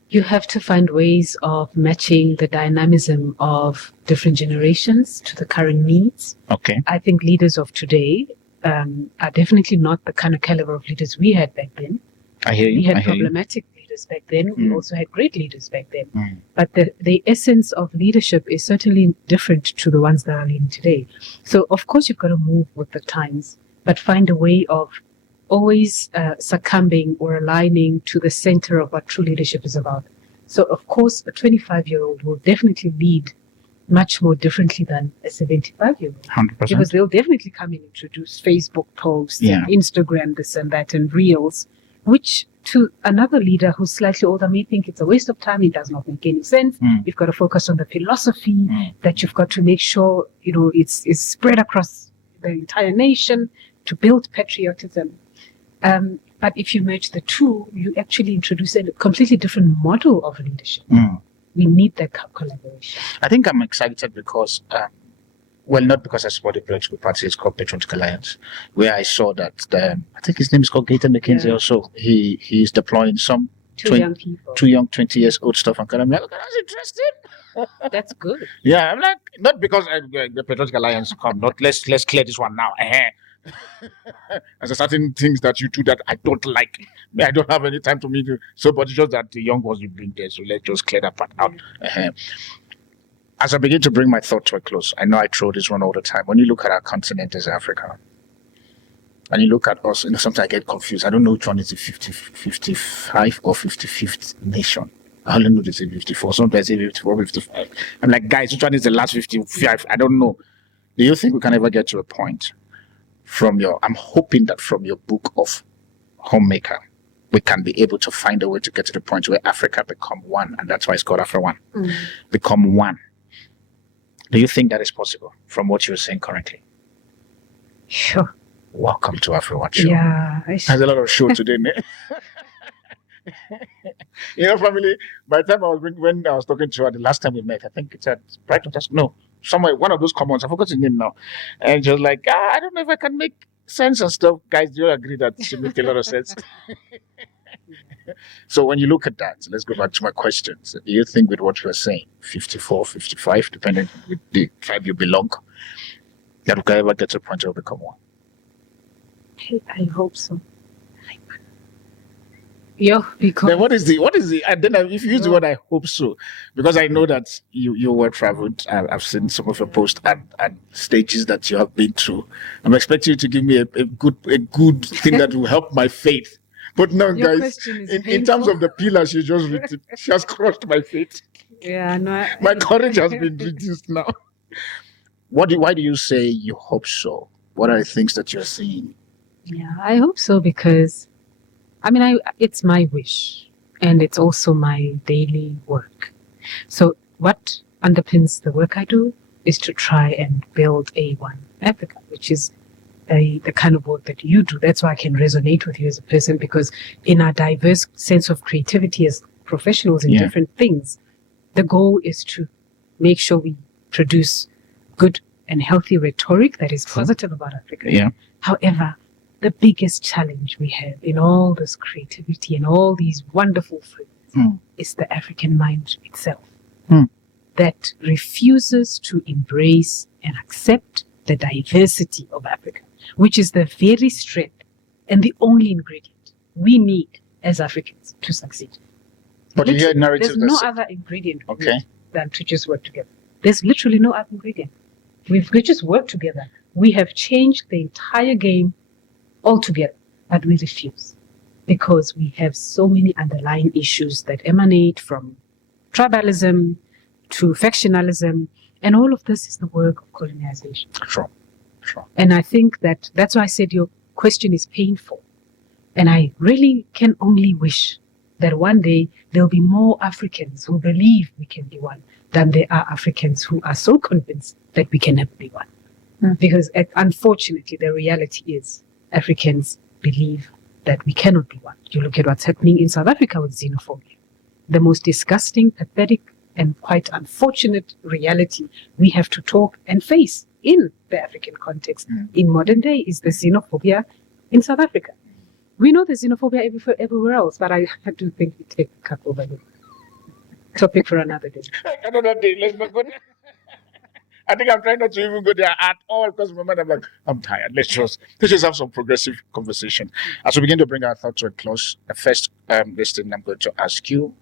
You have to find ways of matching the dynamism of different generations to the current needs. Okay. I think leaders of today are definitely not the kind of caliber of leaders we had back then. I hear you. We had problematic leaders back then. We also had great leaders back then. But the essence of leadership is certainly different to the ones that are leading today. So, of course, you've got to move with the times, but find a way of always succumbing or aligning to the center of what true leadership is about. So, of course, a 25-year-old will definitely lead much more differently than a 75-year-old. 100%. Because they'll definitely come and introduce Facebook posts and Instagram, this and that, and Reels, which to another leader who's slightly older may think it's a waste of time. It does not make any sense. You've got to focus on the philosophy that you've got to make sure, it's spread across the entire nation to build patriotism. But if you merge the two, you actually introduce a completely different model of leadership. We need that collaboration. I think I'm excited because, not because I support the political party, it's called Patriotic Alliance, where I saw that I think his name is called Gator McKenzie also. He's deploying some young people. 2 young 20 years old stuff. And I'm like, okay, that's interesting. That's good. Yeah, I'm like, not because the Patriotic Alliance come, not let's clear this one now. There's certain things that you do that I don't like. I don't have any time to meet you. So, but it's just that the young ones you bring there, so let's just clear that part out. As I begin to bring my thought to a close, I know I throw this one all the time. When you look at our continent as Africa, and you look at us, sometimes I get confused. I don't know which one is the 55 or 55th nation. I only know they say 54. Sometimes they say 54, 55. I'm like, guys, which one is the last 55? I don't know. Do you think we can ever get to a point I'm hoping that from your book of Homemaker, we can be able to find a way to get to the point where Africa become one, and that's why it's called AfriOne. Become one. Do you think that is possible from what you're saying currently? Sure. Welcome to AfriOne Show. Yeah. There's a lot of show today, man. Family, by the time when I was talking to her the last time we met, I think it's at Brighton, somewhere, one of those commons, I forgot his name now. And she was like, I don't know if I can make sense and stuff. Guys, do you agree that she makes a lot of sense? So when you look at that, let's go back to my questions. Do you think with what you're saying, 54, 55, depending with the tribe you belong, that we can ever get to a point where we become one? I hope so. Yeah, because then what is the and then if you use the word I hope so, because I know that you were traveled. I've seen some of your posts and stages that you have been through. I'm expecting you to give me a good thing that will help my faith. But no, your guys, in terms of the pillars you just written, she has crushed my faith. Yeah, no. My courage has been reduced now. Why do you say you hope so? What are the things that you're seeing? Yeah, I hope so because it's my wish and it's also my daily work. So what underpins the work I do is to try and build a one Africa, which is the kind of work that you do. That's why I can resonate with you as a person, because in our diverse sense of creativity as professionals in different things, the goal is to make sure we produce good and healthy rhetoric that is positive about Africa. Yeah. However, the biggest challenge we have in all this creativity and all these wonderful things is the African mind itself that refuses to embrace and accept the diversity of Africa, which is the very strength and the only ingredient we need as Africans to succeed. But you hear narratives. There's no other ingredient okay. than to just work together. There's literally no other ingredient. We just work together. We have changed the entire game altogether, but we refuse. because we have so many underlying issues that emanate from tribalism to factionalism, and all of this is the work of colonization. Sure. And I think that's why I said your question is painful. And I really can only wish that one day there'll be more Africans who believe we can be one than there are Africans who are so convinced that we can never be one. Because unfortunately, the reality is Africans believe that we cannot be one. You look at what's happening in South Africa with xenophobia. The most disgusting, pathetic, and quite unfortunate reality we have to talk and face in the African context in modern day is the xenophobia in South Africa. We know there's xenophobia everywhere else, but I do think we take a couple of the topic for another day. Another day, let's not go there. I think I'm trying not to even go there at all because in my mind I'm like, I'm tired. Let's just have some progressive conversation. As we begin to bring our thoughts to a close, the first thing I'm going to ask you,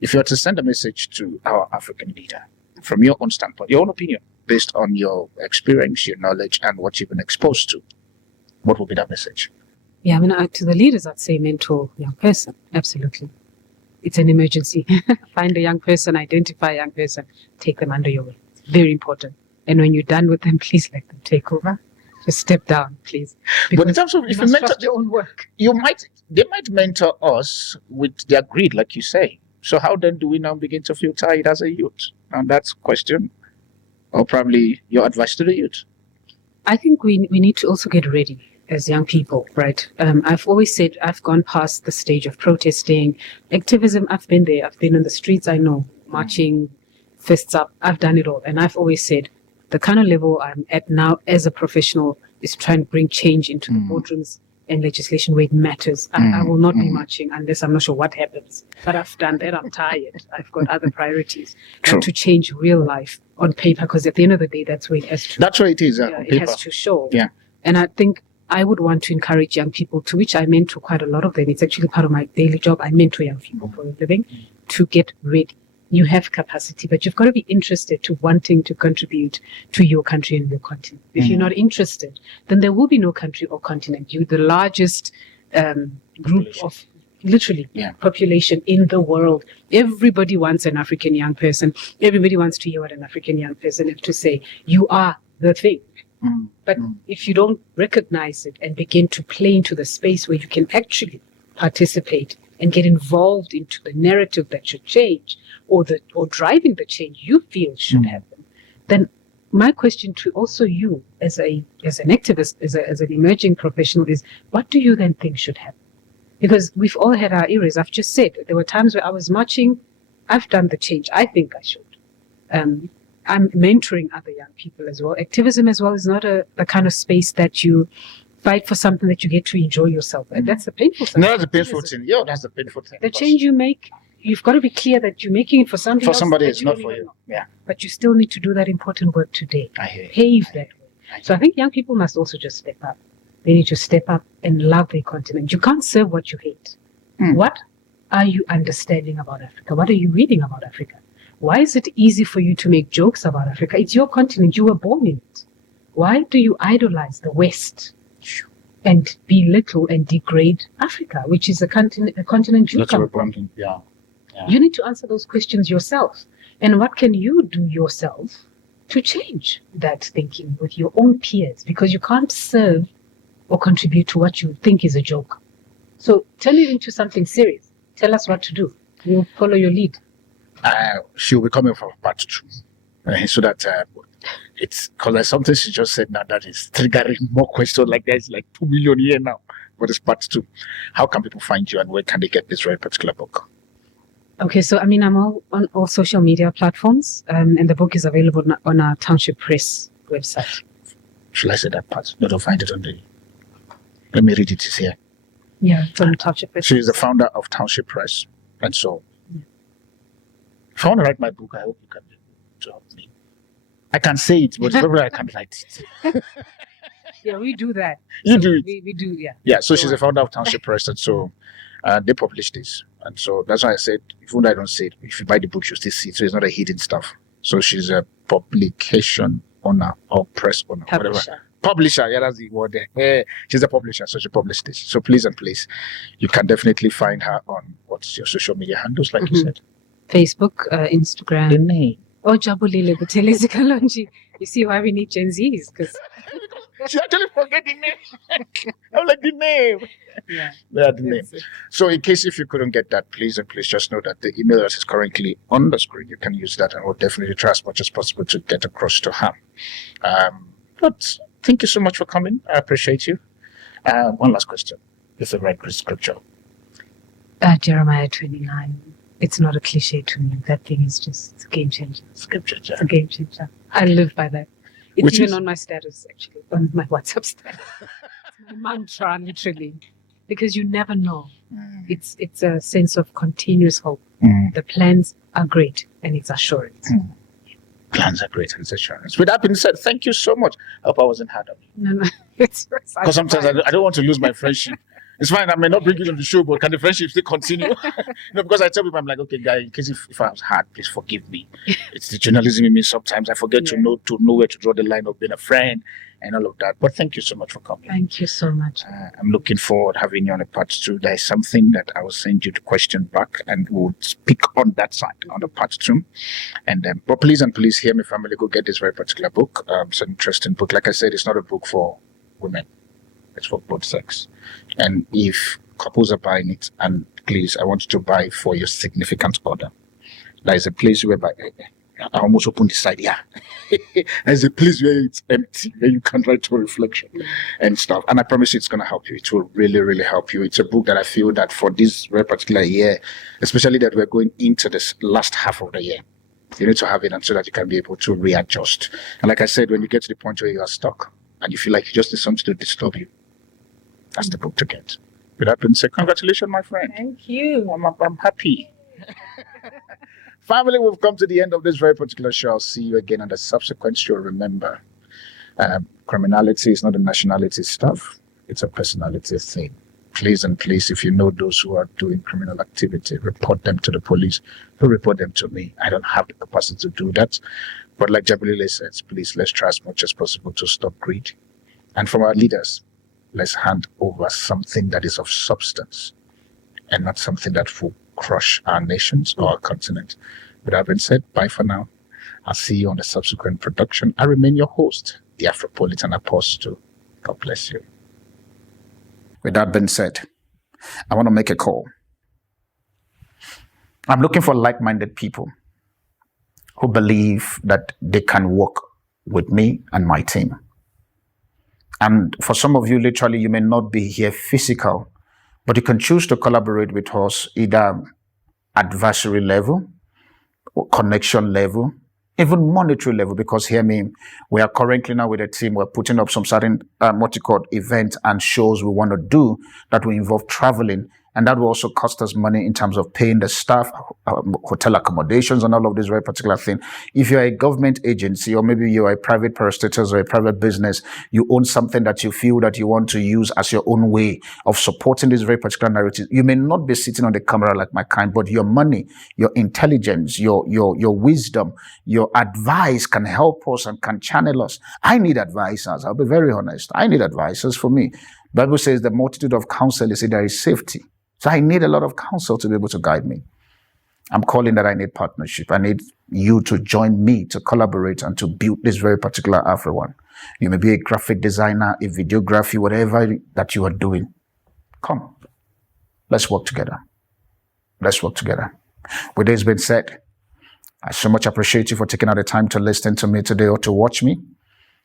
if you were to send a message to our African leader from your own standpoint, your own opinion, based on your experience, your knowledge, and what you've been exposed to, what would be that message? Yeah, I mean, to the leaders, I'd say mentor young person. Absolutely. It's an emergency. Find a young person, identify a young person, take them under your wing. It's very important. And when you're done with them, please let them take over. Just step down, please. But in terms of if you mentor your own work, they might mentor us with their greed, like you say. So how then do we now begin to feel tired as a youth? And that's question, or probably your advice to the youth. I think we need to also get ready as young people, right? I've always said I've gone past the stage of protesting, activism. I've been there. I've been on the streets. I know, marching, fists up. I've done it all. And I've always said the kind of level I'm at now as a professional is trying to bring change into the boardrooms and legislation where it matters. I will not be marching unless I'm not sure what happens. But I've done that. I'm tired. I've got other priorities to change real life on paper, because at the end of the day, that's where it has to. That's where it is. It has to show. Yeah. And I think I would want to encourage young people, to which I mentor quite a lot of them. It's actually part of my daily job. I mentor young people for a living, to get ready. You have capacity, but you've got to be interested to wanting to contribute to your country and your continent. If you're not interested, then there will be no country or continent. You're the largest group of population in the world. Everybody wants an African young person. Everybody wants to hear what an African young person has to say. You are the thing. But if you don't recognize it and begin to play into the space where you can actually participate and get involved into the narrative that should change, or driving the change you feel should happen, then my question to also you as an activist, as an emerging professional is, what do you then think should happen? Because we've all had our eras. I've just said there were times where I was marching. I've done the change I think I should. I'm mentoring other young people as well. Activism as well is not the kind of space that you fight for something that you get to enjoy yourself. That's the painful thing. No, that's the painful thing. Yeah, that's the painful thing. The change you make, you've got to be clear that you're making it for somebody else. For somebody, it's not really for you. Yeah. But you still need to do that important work today. I hear you. Pave that way. So I think young people must also just step up. They need to step up and love their continent. You can't serve what you hate. What are you understanding about Africa? What are you reading about Africa? Why is it easy for you to make jokes about Africa? It's your continent. You were born in it. Why do you idolize the West and belittle and degrade Africa, which is a continent you come from? Yeah. You need to answer those questions yourself. And what can you do yourself to change that thinking with your own peers? Because you can't serve or contribute to what you think is a joke. So turn it into something serious. Tell us what to do. We'll follow your lead. She'll be coming for part 2. So that it's because there's something she just said now that is triggering more questions. Like there's like 2 million here now, but it's part 2. How can people find you and where can they get this very particular book? Okay, so I mean, I'm on all social media platforms, and the book is available on our Township Press website. Shall I say that part? No, don't find it on the. Let me read it. It's here. Yeah, it's on Township Press. She is the founder of Township Press, and so. If I want to write my book, I hope you can help me. I can say it, but probably I can't write it. Yeah, we do that. You do it. We do, yeah. Yeah, so she's the founder of Township Press, and so they publish this. And so that's why I said, even though I don't say it, if you buy the book, you still see it. So it's not a hidden stuff. So she's a publication owner or press owner, Publisher. whatever. Publisher, yeah, that's the word there. She's a publisher, so she published this. So please and please, you can definitely find her on what's your social media handles, like you said. Facebook, Instagram. The name. Oh, Jabulile Buthelezi Kalonji. You see why we need Gen Zs? Because she actually forget the name. I'm like, the name. Yeah, the name. So in case if you couldn't get that, please and please just know that the email address is currently on the screen. You can use that, and we'll definitely try as much as possible to get across to her. But thank you so much for coming. I appreciate you. One last question. It's a right scripture. Jeremiah 29. It's not a cliche to me. That thing is just a game changer. Scripture. It's a game changer. I live by that. It's Which even is on my status, actually, on my WhatsApp status. It's my mantra, literally. Because you never know. It's a sense of continuous hope. The plans are great, and it's assurance. Plans are great, and it's assurance. With that being said, thank you so much. I hope I wasn't hard on you. No. Because sometimes I don't want to lose my friendship. It's fine, I may not bring you on the show, but can the friendship still continue? Because I tell people, I'm like, okay, guy, in case if I was hard, please forgive me. It's the journalism in me sometimes. I forget to know where to draw the line of being a friend and all of that. But thank you so much for coming. Thank you so much. I'm looking forward to having you on a part 2. There is something that I will send you to question back, and we'll speak on that side, on the part 2. And but please and please hear me, family, go get this very particular book. It's an interesting book. Like I said, it's not a book for women. It's for both sex. And if couples are buying it, and please, I want you to buy for your significant other. There is a place where I almost open the side, There's a place where it's empty, where you can write your reflection and stuff. And I promise you it's going to help you. It will really, really help you. It's a book that I feel that for this very particular year, especially that we're going into this last half of the year, you need to have it, and so that you can be able to readjust. And like I said, when you get to the point where you are stuck and you feel like you just need something to disturb you, that's the book to get. With that being said, congratulations, my friend. Thank you. I'm happy. Family, we've come to the end of this very particular show. I'll see you again on the subsequent show. Remember, criminality is not a nationality stuff. It's a personality thing. Please and please, if you know those who are doing criminal activity, report them to the police. Who report them to me? I don't have the capacity to do that. But like Jabulile says, please, let's try as much as possible to stop greed. And from our leaders, let's hand over something that is of substance and not something that will crush our nations or our continent. With that being said, bye for now. I'll see you on the subsequent production. I remain your host, the Afropolitan Apostle. God bless you. With that being said, I want to make a call. I'm looking for like-minded people who believe that they can work with me and my team. And for some of you, literally, you may not be here physical, but you can choose to collaborate with us either adversary level, or connection level, even monetary level, because hear me, we are currently now with a team, we're putting up some certain events and shows we want to do that will involve traveling. And that will also cost us money in terms of paying the staff, hotel accommodations, and all of this very particular thing. If you're a government agency, or maybe you're a private parastatus or a private business, you own something that you feel that you want to use as your own way of supporting this very particular narrative. You may not be sitting on the camera like my kind, but your money, your intelligence, your wisdom, your advice can help us and can channel us. I need advisors. I'll be very honest. I need advisors for me. The Bible says the multitude of counsel is there is safety. So I need a lot of counsel to be able to guide me. I'm calling that I need partnership. I need you to join me to collaborate and to build this very particular AfriOne. You may be a graphic designer, a videography, whatever that you are doing. Come, let's work together. Let's work together. With this being said, I so much appreciate you for taking out the time to listen to me today or to watch me.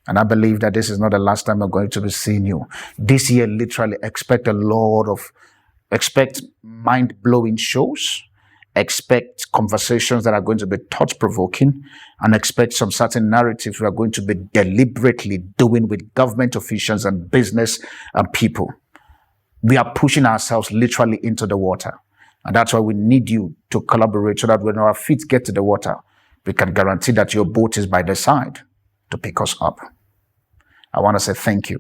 And I believe that this is not the last time I'm going to be seeing you. This year, literally, expect mind-blowing shows, expect conversations that are going to be thought-provoking, and expect some certain narratives we are going to be deliberately doing with government officials and business and people. We are pushing ourselves literally into the water. And that's why we need you to collaborate so that when our feet get to the water, we can guarantee that your boat is by the side to pick us up. I want to say thank you.